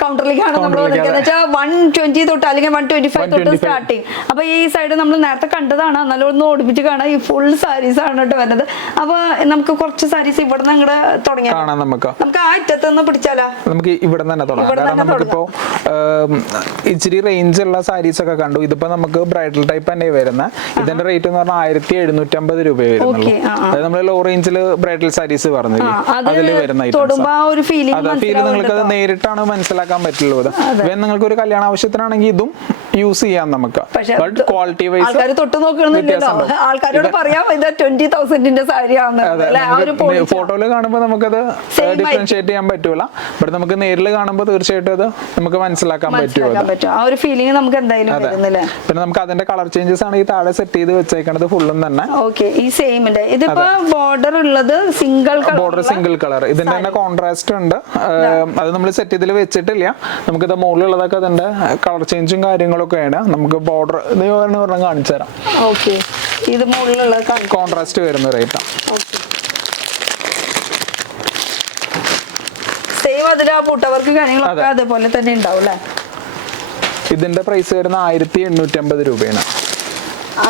കൗണ്ടറിലേക്കാണ് നമ്മൾ വന്നിരിക്കുന്നത്. 120 തൊട്ട് അല്ലെങ്കിൽ 125 തൊട്ട് സ്റ്റാർട്ടിങ്. അപ്പൊ ഈ സൈഡ് നമ്മൾ നേരത്തെ കണ്ടതാണ്, എന്നാലും ഒന്ന് ഓടിപ്പിച്ച് കാണാം. ഈ ഫുൾ സാരീസ് ആണ് കേട്ടോ വരുന്നത്. അപ്പൊ നമുക്ക് കുറച്ച് സാരീസ് ഇവിടെ നിന്ന് അങ്ങോട്ട് തുടങ്ങിയാൽ നമുക്ക് ആ അറ്റത്ത് നിന്ന് പിടിച്ചാലോ? നമുക്ക് ഇവിടെ തന്നെ തുടങ്ങാം. കാരണം നമുക്കിപ്പോ ഇച്ചിരി റേഞ്ച് ഉള്ള സാരീസ് ഒക്കെ കണ്ടു. ഇതിപ്പോ നമുക്ക് ബ്രൈഡൽ ടൈപ്പ് തന്നെ വരുന്നത്. ഇതിന്റെ റേറ്റ് എന്ന് പറഞ്ഞാൽ 1,750 രൂപ വരുന്നുള്ളൂ. അതായത് നമ്മൾ ലോ റേഞ്ചിൽ ബ്രൈഡൽ സാരീസ് പറഞ്ഞില്ലേ, അതിൽ വരുന്ന നിങ്ങൾക്ക് നേരിട്ടാണ് മനസ്സിലാക്കാൻ പറ്റുള്ളൂ. നിങ്ങൾക്ക് ഒരു കല്യാണ ആവശ്യത്തിനാണെങ്കിൽ ഇതും യൂസ് ചെയ്യാം നമുക്ക്. ബട്ട് ക്വാളിറ്റി വൈസ് ആൾക്കാർ തൊട്ട് നോക്കണമെന്നില്ലല്ലോ. ആൾക്കാരോട് പറയാം ഇത് 20,000 സാരിയാണ്. ഫോട്ടോയിൽ കാണുമ്പോൾ നമുക്കത് ഡിഫറൻഷിയേറ്റ് ചെയ്യാൻ പറ്റൂല. ബട്ട് നമുക്ക് നേരിൽ കാണുമ്പോൾ തീർച്ചയായിട്ടും അത് നമുക്ക് മനസ്സിലാക്കാൻ പറ്റും. ആ ഒരു ഫീലിംഗ് നമുക്ക് എന്തായാലും വരുന്നില്ലേ. പിന്നെ നമുക്ക് അതിന്റെ കളർ ചേഞ്ചസ് ആണ് ഈ താഴെ സെറ്റ് ചെയ്ത് വെച്ചേക്കണത് ഫുള്ളും തന്നെ. ഓക്കെ, ഈ സെയിം ഇതിപ്പോ ബോർഡർ ഉള്ളത് സിംഗിൾ കളർ. ഇതിന്റെ തന്നെ കോൺട്രാസ്റ്റ് ഉണ്ട്. അത് നമ്മൾ സെറ്റ് ചെയ്തിൽ വെച്ചിട്ടില്ല. നമുക്കിത് മുകളിലുള്ളതൊക്കെ അതിന്റെ കളർ ചേഞ്ചും കാര്യങ്ങളൊക്കെയാണ്. നമുക്ക് ബോർഡർ പറഞ്ഞാൽ കാണിച്ചു തരാം. ഓക്കെ, ഇത് മുകളിലുള്ള കോൺട്രാസ്റ്റ് വരുന്ന റേറ്റാണ്. അതിൽ ആ ബൂട്ടവർക്ക് കാര്യങ്ങളൊക്കെ അതേപോലെ തന്നെ ഉണ്ടാവും അല്ലേ? ഇതിന്റെ പ്രൈസ് വരുന്ന 1850 രൂപയാണ്.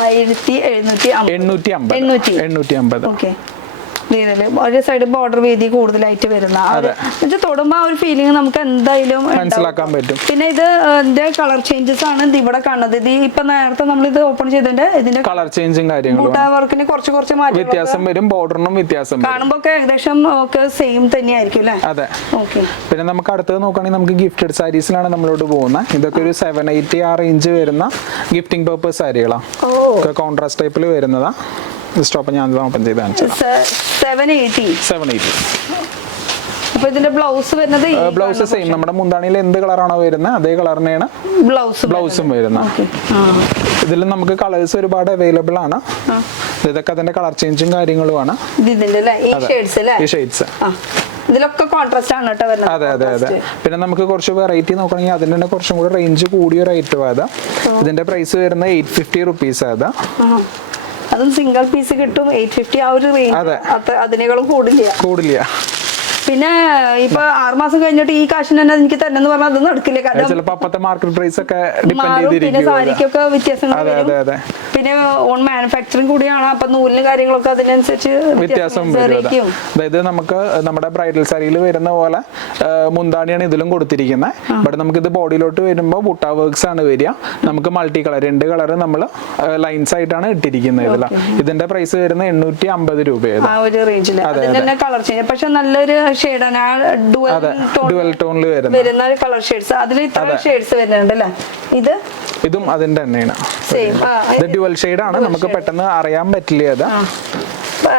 1750. ഓക്കെ. ഒരു സൈഡ് ബോർഡർ വീതി കൂടുതലായിട്ട് വരുന്ന തൊടുമ്പോ ആ ഒരു ഫീലിംഗ് നമുക്ക് എന്തായാലും മനസ്സിലാക്കാൻ പറ്റും. പിന്നെ ഇതിന്റെ കളർ ചേഞ്ചസ് ആണ് ഇവിടെ കാണുന്നത്. ഇത് ഇപ്പൊ നേരത്തെ നമ്മൾ ഇത് ഓപ്പൺ ചെയ്തതിന്റെ ഇതിന്റെ കളർ ചേഞ്ചും കാര്യങ്ങളും വർക്കിന് കുറച്ച് വ്യത്യാസം വരും. ബോർഡറിനും വ്യത്യാസം കാണുമ്പോ ഒക്കെ ഏകദേശം ഒക്കെ സെയിം തന്നെയായിരിക്കും അല്ലേ? അതെ. ഓക്കെ. പിന്നെ നമുക്ക് അടുത്തത് നോക്കുകയാണെങ്കിൽ നമുക്ക് ഗിഫ്റ്റഡ് സാരീസിലാണ് നമ്മളോട് പോകുന്നത്. ഇതൊക്കെ ഒരു 780 ആ റേഞ്ച് വരുന്ന ഗിഫ്റ്റിംഗ് പർപ്പസ് സാരികളാണ്. കോൺട്രാസ്റ്റ് ടൈപ്പിൽ വരുന്നതാ. സ്റ്റോപ്പ് ഞാൻ ഓപ്പൺ ചെയ്ത് കാണിച്ചു. 780. അപ്പൊ ഇതിന്റെ ബ്ലൗസ് വരുന്നത് ബ്ലൗസ് സെയിം നമ്മുടെ മുന്താണിയിൽ എന്ത് കളറാണോ വരുന്നത് അതേ കളറിനെയാണ് ബ്ലൗസും വരുന്നത്. ഇതിൽ നമുക്ക് കളേഴ്സ് ഒരുപാട് അവൈലബിൾ ആണ്. ഇതൊക്കെ അതിന്റെ കളർ ചേഞ്ചും കാര്യങ്ങളുമാണ്. ഈ ഷെയ്ഡ്സ് ഇതിലൊക്കെ കോൺട്രാസ്റ്റ് ആണ് കേട്ടോ വരുന്നത്. അതെ. പിന്നെ നമുക്ക് കുറച്ച് വെറൈറ്റി നോക്കണമെങ്കിൽ അതിന്റെ തന്നെ കുറച്ചും കൂടി റേഞ്ച് കൂടിയ ഒരു ഐറ്റം ആണ്. ഇതിന്റെ പ്രൈസ് വരുന്നത് 850 റുപ്പീസ് ആണ്. അതും സിംഗിൾ പീസ് കിട്ടും 850. ആ ഒരു റേഞ്ച് അതിനേക്കാളും കൂടില്ല. പിന്നെ ഇപ്പൊ 6 മാസം കഴിഞ്ഞിട്ട് ഈ കാശിന് തന്നെ എനിക്ക് തന്നെ പറഞ്ഞാൽ അതൊന്നും നടക്കില്ല. ചിലപ്പോൾ അപ്പത്തെ മാർക്കറ്റ് പ്രൈസ് ഒക്കെ പിന്നെ സാരിക്കൊക്കെ വ്യത്യാസങ്ങൾ വരും. പിന്നെ ഓൺ മാനുഫാക്ചറിങ് കൂടിയാണ്. അപ്പൊ നൂലിനും കാര്യങ്ങളൊക്കെ അതിനനുസരിച്ച് വ്യത്യാസം വരും. അതായത് നമുക്ക് നമ്മുടെ ബ്രൈഡൽ സാരിയിൽ വരുന്ന പോലെ മുന്താണിയാണ് ഇതിലും കൊടുത്തിരിക്കുന്നത്. ബട്ട് നമുക്ക് ഇത് ബോഡിയിലോട്ട് വരുമ്പോൾ ബുട്ട വർക്ക്സ് ആണ് വരിക. നമുക്ക് മൾട്ടി കളർ 2 കളർ നമ്മൾ ലൈൻസ് ആയിട്ടാണ് ഇട്ടിരിക്കുന്നത്. ഇതിന്റെ പ്രൈസ് വരുന്നത് 850 രൂപയാണ്. ആ ഒരു റേഞ്ചിൽ കളർ ചേഞ്ച്. പക്ഷെ നല്ലൊരു ഷെയ്ഡാണ്. ഡുവൽ ടോണിൽ വരുന്ന കളർ ഷെയ്ഡ്സ്. അതിൽ ഇത്ര ഷെയ്ഡ്സ് വരുന്നുണ്ട് അല്ലേ? ഇതും അതിന്റെ തന്നെയാണ്. ഇത് ഡ്യുവൽ ഷെയ്ഡ് ആണ്. നമുക്ക് പെട്ടെന്ന് അറിയാൻ പറ്റില്ല.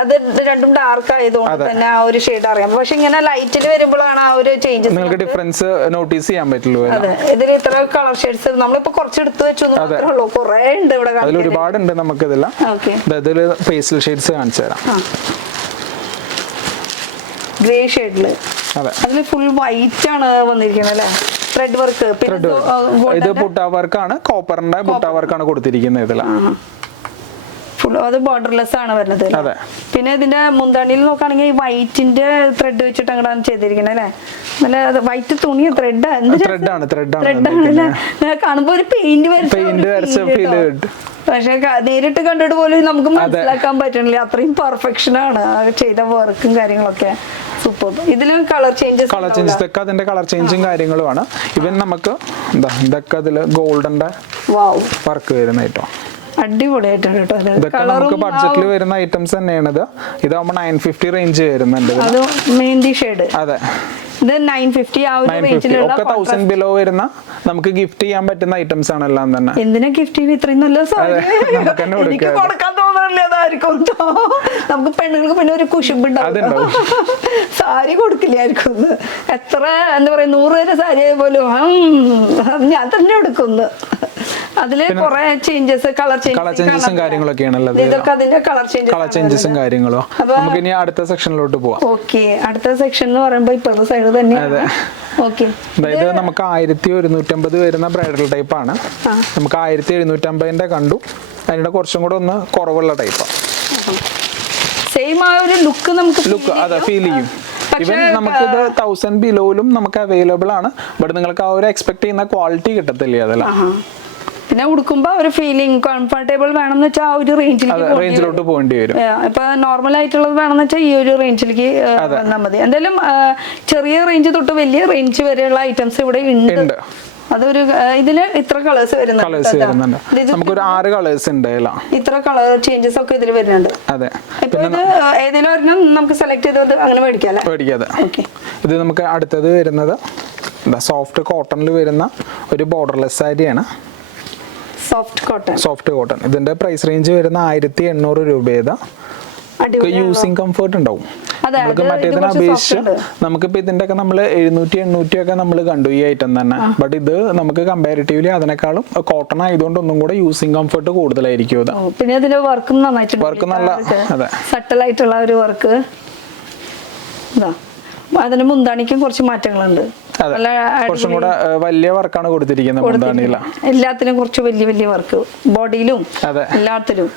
അത് രണ്ടും ഡാർക്ക് ആയതുകൊണ്ട് തന്നെ ആ ഒരു ഷെയ്ഡ് അറിയാം. പക്ഷെ ഇങ്ങനെ ലൈറ്റിൽ വരുമ്പോഴാണ് ആ ഒരു ചേഞ്ചസ് നിങ്ങൾക്ക് ഡിഫറൻസ് നോട്ടീസ് ചെയ്യാൻ പറ്റുള്ളൂ. അതെ. ഇതിൽ ഇത്ര കളർ ഷെയ്ഡ്സ് നമ്മളിപ്പോ കുറച്ച് എടുത്തു വെച്ചു മാത്രമേ ഉള്ളൂ. കുറെ ഉണ്ട് ഇവിടെ. അതിൽ ഒരുപാടുണ്ട്. നമുക്ക് ഇതെല്ലാം ഇതിൽ പേസ്റ്റൽ ഷെയ്ഡ്സ് കാണിച്ചു തരാം. ഗ്രേ ഷെയ്ഡില് അതിൽ ഫുൾ വൈറ്റ് ആണ് വന്നിരിക്കുന്നത് അല്ലേ? Thread work. ഇത് ബുട്ട വർക്കാണ്. കോപ്പറിന്റെ ബുട്ട വർക്കാണ് കൊടുത്തിരിക്കുന്നത്. ഇതിലാണ് ഫുൾ അത് ബോർഡർലെസ് ആണ് വരുന്നത്. പിന്നെ ഇതിന്റെ മുന്താണിയിൽ നോക്കുകയാണെങ്കിൽ ഈ വൈറ്റിന്റെ ത്രെഡ് വെച്ചിട്ട് അങ്ങോട്ടാണ് ചെയ്തിരിക്കുന്നത് അല്ലേ? നല്ല വൈറ്റ് തുണി ത്രെഡാണ്. കാണുമ്പോ ഒരു പെയിന്റ് വരച്ച ഫീൽ. പക്ഷെ നേരിട്ട് കണ്ടിട്ട് പോലും നമുക്ക് മനസ്സിലാക്കാൻ പറ്റണില്ല. അത്രയും പെർഫെക്ഷൻ ആണ് ചെയ്ത വർക്കും കാര്യങ്ങളൊക്കെ. സൂപ്പർ. ഇതിലും കളർ ചേഞ്ചസ് ഒക്കെ അതിന്റെ കളർ ചേഞ്ചും കാര്യങ്ങളുമാണ്. ഇവൻ നമുക്ക് ഇതൊക്കെ അതില് ഗോൾഡന്റെ വർക്ക് വരുന്ന ഐറ്റം. അടിപൊളിയായിട്ടുണ്ട് കേട്ടോ. ഇതൊക്കെ നമുക്ക് ബഡ്ജറ്റിൽ വരുന്ന ഐറ്റംസ് തന്നെയാണ്. ഇതാവുമ്പോ 950 റേഞ്ച് വരുന്നുണ്ട്. മെഹന്തി ഷെയ്ഡ്. അതെ. ഇത് 950 ആ ഒരു റേഞ്ചിലുള്ള 1000 ബിലോ വരുന്ന നമുക്ക് ഗിഫ്റ്റ് ചെയ്യാൻ പറ്റുന്ന ഐറ്റംസ് ആണ് എല്ലാം തന്നെ. എന്തിനാ ഗിഫ്റ്റ് ചെയ്യുന്നത്? ഇത്രയും നല്ല സാരി എനിക്ക് കൊടുക്കാൻ തോന്നില്ല. അതായിരിക്കും നമുക്ക് പെണ്ണുങ്ങൾക്ക് പിന്നെ ഒരു കുശുമ്പുണ്ടാവും. സാരി കൊടുക്കില്ലായിരിക്കും. എത്ര എന്താ പറയാ 100 രൂപ സാരി പോലും ഞാൻ തന്നെ എടുക്കുന്നു. അതില് കുറെ ചേഞ്ചസ് കളർ ചേഞ്ചസും കാര്യങ്ങളൊക്കെയാണല്ലോ. ഇതൊക്കെ അതിന്റെ കളർ ചേഞ്ചസും കാര്യങ്ങളും. നമുക്ക് ഇനി അടുത്ത സെക്ഷനിലോട്ട് പോവാം. ഓക്കെ. അടുത്ത സെക്ഷൻ എന്ന് പറയുമ്പോ ഇപ്പുറത്തെ സൈഡ് തന്നെയാണ്. അതായത് നമുക്ക് 1150 വരുന്ന ബ്രൈഡൽ ടൈപ്പ് ആണ്. നമുക്ക് 1750 കണ്ടു. അതിന്റെ കുറച്ചും കൂടെ ഒന്ന് കുറവുള്ള ടൈപ്പാണ്. സെയിം ആ ഒരു ലുക്ക് അതെ ഫീൽ ചെയ്യും. ഇവൻ നമുക്കിത് 1000 ബിലോയിലും നമുക്ക് അവൈലബിൾ ആണ്. ബട്ട് നിങ്ങൾക്ക് ആ ഒരു എക്സ്പെക്ട് ചെയ്യുന്ന ക്വാളിറ്റി കിട്ടത്തില്ല. അതല്ല പിന്നെ ഉടുക്കുമ്പോ ഒരു ഫീലിംഗ് കംഫർട്ടബിൾ വേണമെന്ന് വെച്ചാൽ ആ ഒരു റേഞ്ചിലോട്ട് പോകേണ്ടി വരും. ഇപ്പൊ നോർമൽ ആയിട്ടുള്ളത് വേണമെന്ന് വെച്ചാൽ ഈ ഒരു റേഞ്ചിലേക്ക് വന്നാൽ മതി. എന്തായാലും ചെറിയ റേഞ്ച് തൊട്ട് വലിയ റേഞ്ച് വരെയുള്ള ഐറ്റംസ് ഇവിടെ ഉണ്ട്. അതൊരു ഇതില് ഇത്ര കളേഴ്സ് വരുന്നുണ്ട്. നമുക്കൊരു 6 കളേഴ്സ് ഉണ്ട്. ഇത്ര കളർ ചേഞ്ചസ് ഒക്കെ ഇതിൽ വരുന്നുണ്ട്. അതെ. ഇപ്പൊ ഇത് ഏതെങ്കിലും ഒരെണ്ണം നമുക്ക് സെലക്ട് ചെയ്ത് അങ്ങനെ മേടിക്കാതെ. ഇത് നമുക്ക് അടുത്തത് വരുന്നത് സോഫ്റ്റ് കോട്ടണിൽ വരുന്ന ഒരു ബോർഡർലെസ് സാരിയാണ്. Soft cotton. ഇതിന്റെ പ്രൈസ് റേഞ്ച് വരുന്ന 1800 രൂപയാണ്. യൂസിങ് കംഫർട്ട് ഉണ്ടാവും. നമുക്ക് മറ്റേതിനെ അപേക്ഷിച്ച് നമുക്കിപ്പോ ഇതിന്റെ ഒക്കെ നമ്മൾ 700-800 ഒക്കെ നമ്മൾ കണ്ടു ഈ ഐറ്റം തന്നെ. ബട്ട് ഇത് നമുക്ക് കമ്പാരിറ്റീവ്ലി അതിനേക്കാളും കോട്ടൺ ആയതുകൊണ്ട് ഒന്നും കൂടെ യൂസിങ് കംഫർട്ട് കൂടുതലായിരിക്കും. പിന്നെ അതിന്റെ വർക്കും നന്നായിട്ടുണ്ട്. വർക്ക് നല്ല സട്ടൽ ആയിട്ടുള്ള ഒരു വർക്ക്. അതിന് മുന്താണിക്കും കുറച്ച് മാറ്റങ്ങളുണ്ട്. കുറച്ചും കൂടെ വലിയ വർക്കാണ് കൊടുത്തിരിക്കുന്നത്. എല്ലാത്തിനും കുറച്ച് വലിയ വർക്ക് ബോഡിയിലും എല്ലാത്തിലും.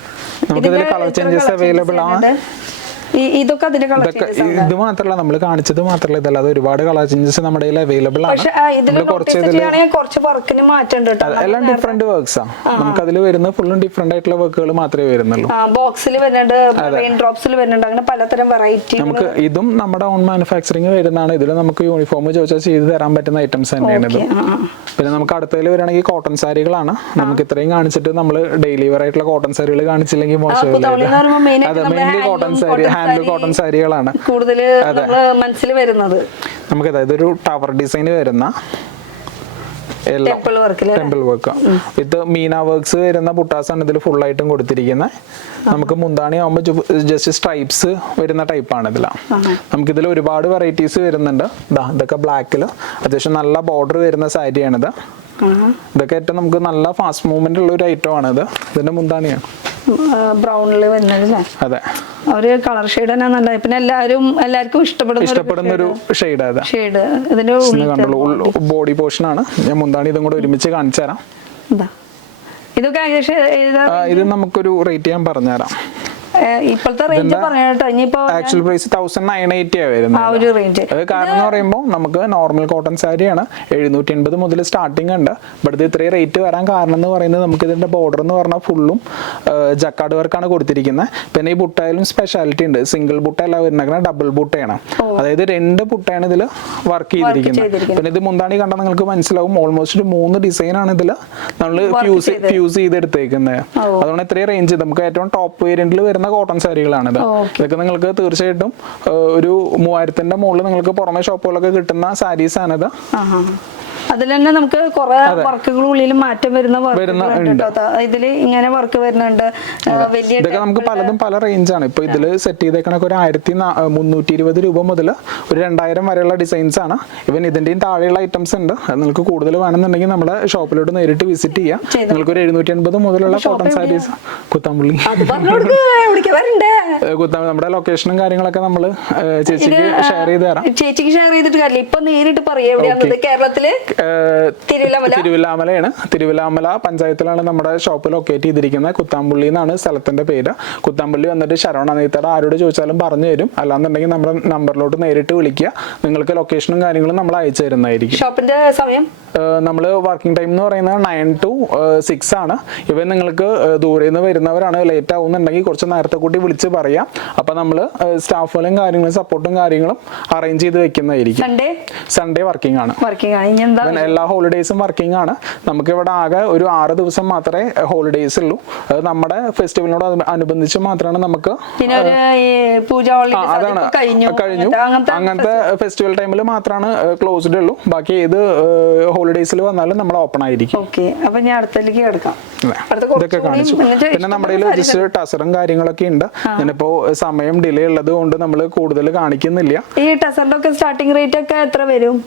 കളർ ചേഞ്ചസ് അവൈലബിൾ ആണ്. ഇതൊക്കെ അതിന്റെ കളർ ഇത് മാത്രമല്ല നമ്മൾ കാണിച്ചത് മാത്രമല്ല ഇതല്ല, അത് ഒരുപാട് കളർ ചേഞ്ചസ് നമ്മുടെ കയ്യിൽ അവൈലബിൾ ആണ്. പക്ഷെ ഇതിൽ കുറച്ച് വർക്കിന് മാറ്റം എല്ലാം ഡിഫറെന്റ് വർക്ക്സ് ആണ് നമുക്ക് അതിൽ വരുന്ന ഫുള്ളും ഡിഫറെന്റ് ആയിട്ടുള്ള വർക്കുകൾ മാത്രമേ വരുന്നുള്ളൂ. ബോക്സിൽ വരുന്നുണ്ട്, റെയിൻ ഡ്രോപ്സിൽ വരുന്നുണ്ട്, അങ്ങനെ പലതരം വെറൈറ്റി. നമുക്ക് ഇതും നമ്മുടെ ഓൺ മാനുഫാക്ചറിങ് വരുന്നതാണ്. ഇതിൽ നമുക്ക് യൂണിഫോം ചോദിച്ചാൽ ചെയ്ത് തരാൻ പറ്റുന്ന ഐറ്റംസ് തന്നെയാണ് ഇത്. പിന്നെ നമുക്ക് അടുത്തതിൽ വരികയാണെങ്കിൽ കോട്ടൺ സാരികളാണ്. നമുക്ക് ഇത്രയും കാണിച്ചിട്ട് നമ്മൾ ഡെയിലി വെയർ ആയിട്ടുള്ള കോട്ടൺ സാരികൾ കാണിച്ചില്ലെങ്കിൽ മോശമല്ലേ. അതെ, mainly cotton sari, hand cotton സാരികളാണ് കൂടുതൽ മനസ്സിൽ വരുന്നത്. നമുക്ക് അതായത് ഒരു ടവർ ഡിസൈൻ വരുന്ന temple work with meena works വരുന്ന ബുട്ടാസ് ആണ് ഇതിൽ ഫുൾ ആയിട്ടും കൊടുത്തിരിക്കുന്നത്. നമുക്ക് മുന്താണി ആവുമ്പോൾ ജസ്റ്റ് സ്ട്രൈപ്സ് വരുന്ന ടൈപ്പാണ് ഇതിൽ. നമുക്കിതിൽ ഒരുപാട് വെറൈറ്റീസ് വരുന്നുണ്ട്. ഇതൊക്കെ ബ്ലാക്കിൽ അത്യാവശ്യം നല്ല ബോർഡർ വരുന്ന സാരിയാണിത്. ഇതൊക്കെ ഏറ്റവും നമുക്ക് നല്ല ഫാസ്റ്റ് മൂവ്മെന്റ് ഉള്ള ഒരു ഐറ്റം ആണ് ഇത്. ഇതിന്റെ മുന്താണിയാണ് ബ്രൗണില് വരുന്നത്. അതെ, ഒരു കളർ ഷെയ്ഡ് തന്നെ നല്ല. പിന്നെ എല്ലാവർക്കും ഇഷ്ടപ്പെടുന്ന ഒരു ഷെയ്ഡ് ഇതിന്റെ ബോഡി പോർഷൻ ആണ്. ഞാൻ മുന്താണി ഇതും കൂടെ ഒരുമിച്ച് കാണിച്ചു തരാം. ഇതൊക്കെ ഏകദേശം ഇത് നമുക്കൊരു റേറ്റ് ഞാൻ പറഞ്ഞുതരാം. ഇപ്പോഴത്തെ റേഞ്ച് പറഞ്ഞിട്ടോ. ഇനിയിപ്പോ ആക്ച്വൽ പ്രൈസ് 1980 വരുന്നത്. അത് കാരണം എന്ന് പറയുമ്പോൾ നമുക്ക് നോർമൽ കോട്ടൺ സാരിയാണ് 780 മുതൽ സ്റ്റാർട്ടിംഗ് ഉണ്ട്. ബട്ട് ഇത് ഇത്രയും റേറ്റ് വരാൻ കാരണം എന്ന് പറയുന്നത് നമുക്ക് ഇതിന്റെ ബോർഡർ എന്ന് പറഞ്ഞാൽ ഫുള്ളും ജക്കാർഡ് വർക്കാണ് കൊടുത്തിരിക്കുന്നത്. പിന്നെ ഈ ബുട്ടയിലും സ്പെഷ്യാലിറ്റി ഉണ്ട്. സിംഗിൾ ബുട്ട അല്ല വരുന്നത്, ഡബിൾ ബുട്ടയാണ്. അതായത് 2 ബുട്ടയാണ് ഇതിൽ വർക്ക് ചെയ്തിരിക്കുന്നത്. പിന്നെ ഇത് മുന്താണി കണ്ടാൽ നിങ്ങൾക്ക് മനസ്സിലാവും ഓൾമോസ്റ്റ് ഒരു 3 ഡിസൈൻ ആണ് ഇതിൽ നമ്മൾ ഫ്യൂസ് ചെയ്തെടുത്തേക്കുന്നത്. അതുകൊണ്ട് ഇത്രയും റേഞ്ച് നമുക്ക് ഏറ്റവും ടോപ്പ് വേരിയന്റിൽ വരുന്ന കോട്ടൺ സാരികളാണിത്. ഇതൊക്കെ നിങ്ങൾക്ക് തീർച്ചയായിട്ടും ഒരു 3000-ന്റെ മുകളിൽ നിങ്ങൾക്ക് പുറമെ ഷോപ്പുകളൊക്കെ കിട്ടുന്ന സാരീസ് ആണിത്. അതിൽ തന്നെ നമുക്ക് കുറെ വർക്കുകൾ ഉള്ളിൽ മാറ്റം വരുന്ന ഇതില് ഇങ്ങനെ വർക്ക് വരുന്നുണ്ട്. ഇതൊക്കെ നമുക്ക് പലതും പല റേഞ്ചാണ്. ഇപ്പൊ ഇതില് സെറ്റ് ചെയ്തേക്കണൊക്കെ ഒരു 1320 രൂപ മുതൽ ഒരു 2000 വരെയുള്ള ഡിസൈൻസ് ആണ്. ഇവൻ ഇതിന്റെയും താഴെയുള്ള ഐറ്റംസ് ഉണ്ട്. അത് നിങ്ങൾക്ക് കൂടുതൽ വേണമെന്നുണ്ടെങ്കിൽ നമ്മുടെ ഷോപ്പിലോട്ട് നേരിട്ട് വിസിറ്റ് ചെയ്യാം. നിങ്ങൾക്ക് ഒരു 780 മുതലുള്ള കോട്ടൺ സാരീസ് കുത്താമ്പള്ളി നമ്മുടെ ലൊക്കേഷനും കാര്യങ്ങളൊക്കെ നമ്മള് ചേച്ചിക്ക് ഷെയർ ചെയ്ത് തരാം. ചേച്ചിക്ക് ഷെയർ ചെയ്തിട്ട് കാര്യമില്ല, ഇപ്പൊ നേരിട്ട് പറയാം. എവിടെയാണത്? കേരളത്തില് തിരുവില്ലാമലയാണ്. തിരുവില്ലാമല പഞ്ചായത്തിലാണ് നമ്മുടെ ഷോപ്പ് ലൊക്കേറ്റ് ചെയ്തിരിക്കുന്നത്. കുത്താമ്പള്ളി എന്നാണ് സ്ഥലത്തിന്റെ പേര്. കുത്താമ്പള്ളി വന്നിട്ട് ശരവണ നെയ്ത്തട ആരോട് ചോദിച്ചാലും പറഞ്ഞു തരും. അല്ലാന്നുണ്ടെങ്കിൽ നമ്മുടെ നമ്പറിലോട്ട് നേരിട്ട് വിളിക്കുക. നിങ്ങൾക്ക് ലൊക്കേഷനും കാര്യങ്ങളും നമ്മൾ അയച്ചു തരുന്നതായിരിക്കും. ഷോപ്പിന്റെ സമയം നമ്മൾ വർക്കിംഗ് ടൈം എന്ന് പറയുന്നത് 9 to 6 ആണ്. ഇവൻ നിങ്ങൾക്ക് ദൂരെ നിന്ന് വരുന്നവരാണ്, ലേറ്റ് ആവുന്നുണ്ടെങ്കിൽ കുറച്ച് നേരത്തെ കൂട്ടി വിളിച്ച് പറയാം. അപ്പൊ നമ്മൾ സ്റ്റാഫുകളും കാര്യങ്ങളും സപ്പോർട്ടും കാര്യങ്ങളും അറേഞ്ച് ചെയ്ത് വെക്കുന്നതായിരിക്കും. സൺഡേ വർക്കിംഗ് ആണ്. എല്ലാ ഹോളിഡേയ്സും വർക്കിംഗ് ആണ്. നമുക്ക് ഇവിടെ ആകെ ഒരു 6 ദിവസം മാത്രമേ ഹോളിഡേയ്സ് ഉള്ളൂ. അത് നമ്മുടെ ഫെസ്റ്റിവലിനോട് അനുബന്ധിച്ച് മാത്രമാണ് നമുക്ക്. അതാണ് കഴിഞ്ഞു. അങ്ങനത്തെ ഫെസ്റ്റിവൽ ടൈമിൽ മാത്രമാണ് ക്ലോസ്ഡ് ഉള്ളൂ. ബാക്കി ഏത് ഹോളിഡേയ്സിൽ വന്നാലും നമ്മൾ ഓപ്പൺ ആയിരിക്കും. ഇതൊക്കെ കാണിച്ചു. പിന്നെ നമ്മുടെ ജസ്റ്റ് ടസറും കാര്യങ്ങളൊക്കെ ഉണ്ട്. ഞാനിപ്പോ സമയം ഡിലേ ഉള്ളത് കൊണ്ട് നമ്മൾ കൂടുതൽ കാണിക്കുന്നില്ല. ഈ ടസറിന്റെ ഒക്കെ സ്റ്റാർട്ടിംഗ് റേറ്റ് ഒക്കെ എത്ര വരും?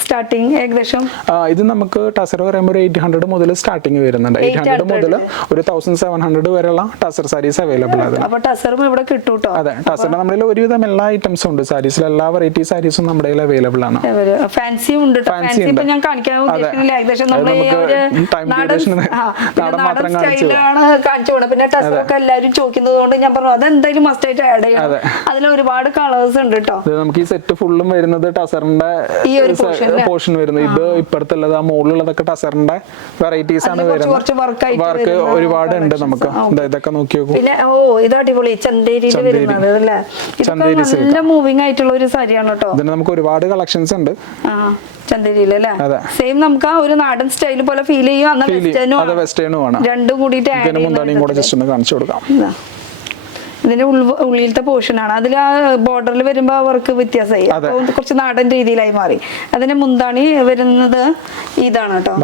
സ്റ്റാർട്ടിംഗ് ഏകദേശം ഇത് നമുക്ക് ടസർ പറയുമ്പോൾ 800 മുതൽ സ്റ്റാർട്ടിംഗ് വരുന്നുണ്ട്. 800 മുതൽ ഒരു 1700 വരെയുള്ള ടസർ സാരീസ് അവൈലബിൾ ആണ്. അപ്പോൾ ടസറും ഇവിടെ കിട്ടും ട്ടോ. അതെ, ടസറിന്റെ നമ്മുടെ ഒരുവിധം എല്ലാ ഐറ്റംസും ഉണ്ട്. സാരീസിൽ എല്ലാ വെറൈറ്റി സാരീസും നമ്മുടെ കയ്യിൽ അവൈലബിൾ ആണ്. ഫാൻസി ഉണ്ട് ട്ടോ. ഫാൻസി ഇപ്പോ ഞാൻ കാണിക്കാൻ ഉദ്ദേശിക്കുന്നില്ല. ഏകദേശം നമ്മൾ ഈ ഒരു നാടൻ മാത്രം കാണിച്ചു കൊടുക്കും. പിന്നെ ടസറൊക്കെ എല്ലാവരും ചോദിക്കുന്നതുകൊണ്ട് ഞാൻ പറഞ്ഞു അതെന്തായാലും മസ്റ്റ് ആയിട്ട് ആഡ് ചെയ്യണം. അതിൽ ഒരുപാട് കളേഴ്സ് ഉണ്ട് ട്ടോ. നമുക്ക് ഈ സെറ്റ് ഫുള്ളും വരുന്നത് ടസറിന്റെ ഈ ഒരു പോർഷൻ വരുന്നത്. ഇത് ഇപ്പുറത്തുള്ളത് ആ മുകളിലുള്ളതൊക്കെ ടസറിന്റെ വെറൈറ്റീസ് ആണ് വരുന്നത്. വർക്ക് ഒരുപാട് ഉണ്ട് നമുക്ക്. ഇതൊക്കെ നോക്കി നോക്കൂ. പിന്നെ ഇത് അടിപൊളി ചന്തേരിയിൽ വരുന്നത് അല്ലേ? ചന്തേരി നല്ല മൂവിംഗ് ആയിട്ടുള്ള ഒരു സാരിയാണ് കേട്ടോ. ഇതിന് നമുക്ക് ഒരുപാട് കളക്ഷൻസ് ഉണ്ട് ചന്തേരിയിൽ അല്ലേ? സെയിം നമുക്ക് ആ ഒരു നാടൻ സ്റ്റൈൽ പോലെ ഫീൽ ചെയ്യും. വെസ്റ്റേണും ആണ്. രണ്ടും കൂടിയിട്ട് ജസ്റ്റ് ഒന്ന് കാണിച്ചു കൊടുക്കാം. ഇതിന്റെ ഉള്ളിലത്തെ പോർഷൻ ആണ്. അതിൽ ആ ബോർഡറിൽ വരുമ്പോ അവർക്ക് വ്യത്യാസമായി, കുറച്ച് നാടൻ രീതിയിലായി മാറി. അതിന്റെ മുന്താണി വരുന്നത് ഇതാണ് കേട്ടോ.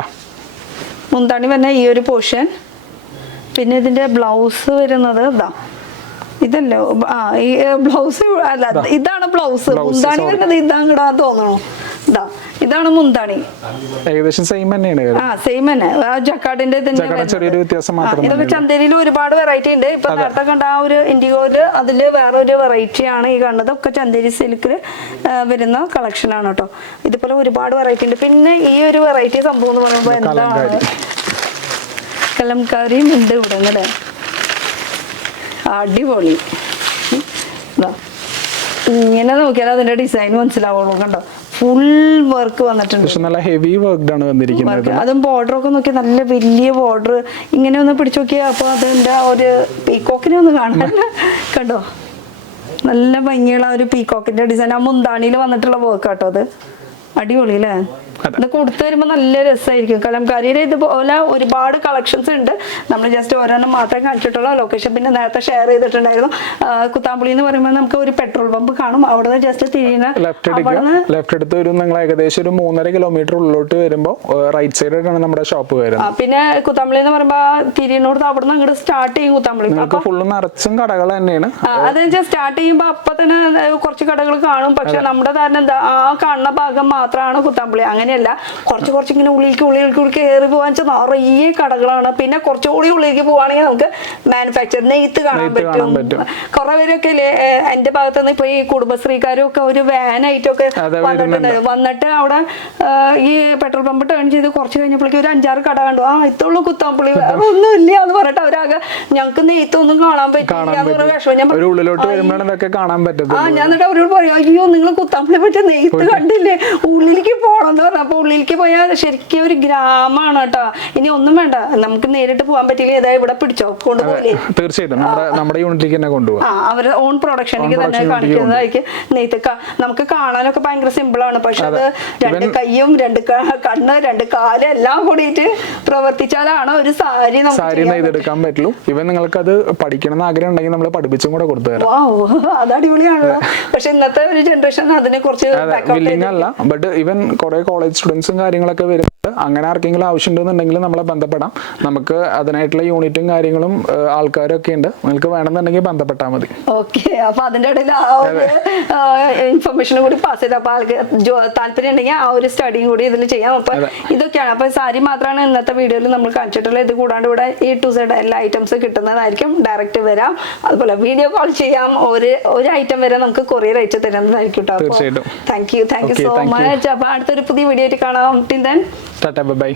മുന്താണി വരുന്ന ഈ ഒരു പോർഷൻ. പിന്നെ ഇതിന്റെ ബ്ലൗസ് വരുന്നത് ഇതല്ലോ. ഈ ബ്ലൗസ് അല്ല, ഇതാണ് ബ്ലൗസ്. മുന്താണി വരുന്നത് ഇതാ തോന്നണു. ഇതാണ് മുന്താണി. ഏകദേശം സെയിം തന്നെയാണ്. സെയിം തന്നെ. ജക്കാർഡിന്റെ ചെറിയൊരു വ്യത്യാസം മാത്രമേ. ഇതൊക്കെ ചന്തേരിയിൽ ഒരുപാട് വെറൈറ്റി ഉണ്ട്. ഇപ്പൊ നേരത്തെ കണ്ട ആ ഒരു ഇൻഡിഗോയില് അതില് വേറൊരു വെറൈറ്റി ആണ് ഈ കണ്ടത്. ഒക്കെ ചന്തേരി സിൽക്കില് വരുന്ന കളക്ഷൻ ആണ് കേട്ടോ. ഇതുപോലെ ഒരുപാട് വെറൈറ്റി ഉണ്ട്. പിന്നെ ഈ ഒരു വെറൈറ്റി സംഭവം എന്ന് പറയുമ്പോ എന്താണ്, കലംകാരിയും ഉണ്ട് ഇവിടെ. അടിപൊളി. ഇങ്ങനെ നോക്കിയാൽ അതിന്റെ ഡിസൈൻ മനസ്സിലാവുള്ളൂ. കണ്ടോ, ഫുൾ വർക്ക് വന്നിട്ടുണ്ട്. പക്ഷെ നല്ല ഹെവി വർക്ക്ഡ് ആണ് വന്നിരിക്കുന്നത്. അതും ബോർഡർ ഒക്കെ നോക്കിയാൽ നല്ല വലിയ ബോർഡർ. ഇങ്ങനെ ഒന്ന് പിടിച്ചു നോക്കിയാൽ അപ്പൊ അതിന്റെ ഒരു പീക്കോക്കിനെ ഒന്ന് കാണാൻ കണ്ടോ, നല്ല ഭംഗിയുള്ള ഒരു പീക്കോക്കിന്റെ ഡിസൈൻ. ആ മുന്താണിയിൽ വന്നിട്ടുള്ള വർക്ക് കേട്ടോ, അത് അടിപൊളി അല്ലേ. ഇതൊക്കെ കൊടുത്തു വരുമ്പോൾ നല്ല രസമായിരിക്കും. കലംകാരിയുടെ ഇതുപോലെ ഒരുപാട് കളക്ഷൻസ് ഉണ്ട്. നമ്മൾ ജസ്റ്റ് ഓരോന്നും മാത്രമേ കാണിച്ചിട്ടുള്ളൂ. ലൊക്കേഷൻ പിന്നെ നേരത്തെ ഷെയർ ചെയ്തിട്ടുണ്ടായിരുന്നു. കുത്താമ്പുളി എന്ന് പറയുമ്പോൾ നമുക്ക് ഒരു പെട്രോൾ പമ്പ് കാണും. അവിടെ നിന്ന് ജസ്റ്റ് തിരിയുന്ന ലെഫ്റ്റ് എടുത്ത് വരും. നിങ്ങൾ ഏകദേശം ഒരു 3.5 കിലോമീറ്റർ ഉള്ളിലോട്ട് വരുമ്പോൾ റൈറ്റ് സൈഡിലാണ് നമ്മുടെ ഷോപ്പ് വരുന്നത്. പിന്നെ കുത്താമ്പുളി എന്ന് പറയുമ്പോൾ തിരിയുന്നോടത്ത് അവിടെ നിന്ന് അങ്ങോട്ട് സ്റ്റാർട്ട് ചെയ്യും കുത്താമ്പുളി. ഫുള്ള് നിറച്ചും കടകൾ തന്നെയാണ്. അതെന്ന് സ്റ്റാർട്ട് ചെയ്യുമ്പോൾ അപ്പൊ തന്നെ കുറച്ച് കടകൾ കാണും. പക്ഷെ നമ്മുടെ ധാരണ എന്താ, ആ കാണുന്ന ഭാഗം മാത്രമാണ് കുത്താമ്പുളി. അങ്ങനെയല്ല, കുറച്ച് ഇങ്ങനെ ഉള്ളിലേക്ക് കയറി പോകാൻ വെച്ചാൽ നിറയെ കടകളാണ്. പിന്നെ കുറച്ചുകൂടി ഉള്ളിലേക്ക് പോവാണെങ്കിൽ നമുക്ക് മാനുഫാക്ചർ നെയ്ത്ത് കാണാൻ പറ്റും. കുറെ പേരൊക്കെ എന്റെ ഭാഗത്ത് നിന്ന് ഇപ്പൊ ഈ കുടുംബശ്രീക്കാരും ഒക്കെ ഒരു വാനായിട്ടൊക്കെ വന്നിട്ട് അവിടെ ഈ പെട്രോൾ പമ്പ് ടേൺ ചെയ്ത് കുറച്ച് കഴിഞ്ഞപ്പോഴേക്കും ഒരു 5-6 കട കണ്ടു. ഇത്തുള്ളൂ കുത്താമ്പുളി, വേറെ ഒന്നും ഇല്ല എന്ന് പറഞ്ഞിട്ട് അവരാകെ ഞങ്ങൾക്ക് നെയ്ത്തൊന്നും കാണാൻ പറ്റില്ല എന്ന് പറഞ്ഞ വിഷമം. ഞാൻ എന്നിട്ട് അവരോട് പറയും, അയ്യോ നിങ്ങൾ കുത്താമ്പുളി പറ്റിയ നെയ്ത്ത് കണ്ടില്ലേ, ഉള്ളിലേക്ക് പോകണം എന്ന് പറഞ്ഞു. അപ്പൊ ഉള്ളിലേക്ക് പോയാൽ ശരിക്കും ഒരു ഗ്രാമമാണ് കേട്ടോ. ഇനി ഒന്നും വേണ്ട, നമുക്ക് നേരിട്ട് പോകാൻ പറ്റില്ല. ഏതായാലും ഇവിടെ പിടിച്ചോ കൊണ്ടുപോകില്ലേ. തീർച്ചയായിട്ടും നമ്മുടെ യൂണിറ്റിലേക്ക് തന്നെ കൊണ്ടുപോകും. അവരുടെ ഓൺ പ്രൊഡക്ഷനിലേക്ക് തന്നെ കാണിക്കുന്നതായിരിക്കും. നെയ്ത്ത് നമുക്ക് കാണാനൊക്കെ ഭയങ്കര സിമ്പിൾ ആണ്. പക്ഷെ അത് 2 കൈയും 2 കണ്ണ് 2 കാല് എല്ലാം കൂടിയിട്ട് പ്രവർത്തിച്ചാലാണ് ഒരു സാരി നെയ്തെടുക്കാൻ പറ്റുള്ളൂ. ഇവൻ നിങ്ങൾക്ക് അത് പഠിക്കണം എന്ന് ആഗ്രഹം ഉണ്ടെങ്കിൽ നമ്മൾ പഠിപ്പിച്ചും കൂടെ കൊടുത്തു തരാം. അത് അടിപൊളിയാണല്ലോ. പക്ഷെ ഇന്നത്തെ ഒരു ജനറേഷൻ അതിനെ കുറിച്ച് അല്ല. ബട്ട് ഇവൻ കുറെ കോളേജ് സ്റ്റുഡൻസും കാര്യങ്ങളൊക്കെ വരുന്നത്. അങ്ങനെ ആർക്കെങ്കിലും ആവശ്യമുണ്ടെന്നുണ്ടെങ്കിൽ നമ്മളെ ബന്ധപ്പെടാം. നമുക്ക് അതിനായിട്ടുള്ള യൂണിറ്റും കാര്യങ്ങളും ആൾക്കാരും ഒക്കെ ഉണ്ട്. നിങ്ങൾക്ക് വേണമെന്നുണ്ടെങ്കിൽ ബന്ധപ്പെട്ടാൽ മതി. ഓക്കെ, അപ്പൊ അതിന്റെ ഇടയിൽ ആ ഒരു ഇൻഫർമേഷൻ കൂടി പാസ് ചെയ്ത് അപ്പൊ ആൾക്ക് താല്പര്യം ഉണ്ടെങ്കിൽ ആ ഒരു സ്റ്റഡിയും കൂടി ഇതിൽ ചെയ്യാം. അപ്പൊ ഇതൊക്കെയാണ്. അപ്പൊ സാരി മാത്രമാണ് ഇന്നത്തെ വീഡിയോയിൽ നമ്മൾ കാണിച്ചിട്ടുള്ളത്. ഇത് കൂടാണ്ട് ഇവിടെ A to Z എല്ലാ ഐറ്റംസ് കിട്ടുന്നതായിരിക്കും. ഡയറക്റ്റ് വരാം, അതുപോലെ വീഡിയോ കോൾ ചെയ്യാം. ഒരു ഐറ്റം വരെ നമുക്ക് കൊറിയർ അയച്ചു തരുന്നതായിരിക്കും കേട്ടോ. തീർച്ചയായിട്ടും. Thank you so much. അപ്പൊ അടുത്തൊരു പുതിയ വീഡിയോ ആയിട്ട് കാണാം. Till then, tata, by.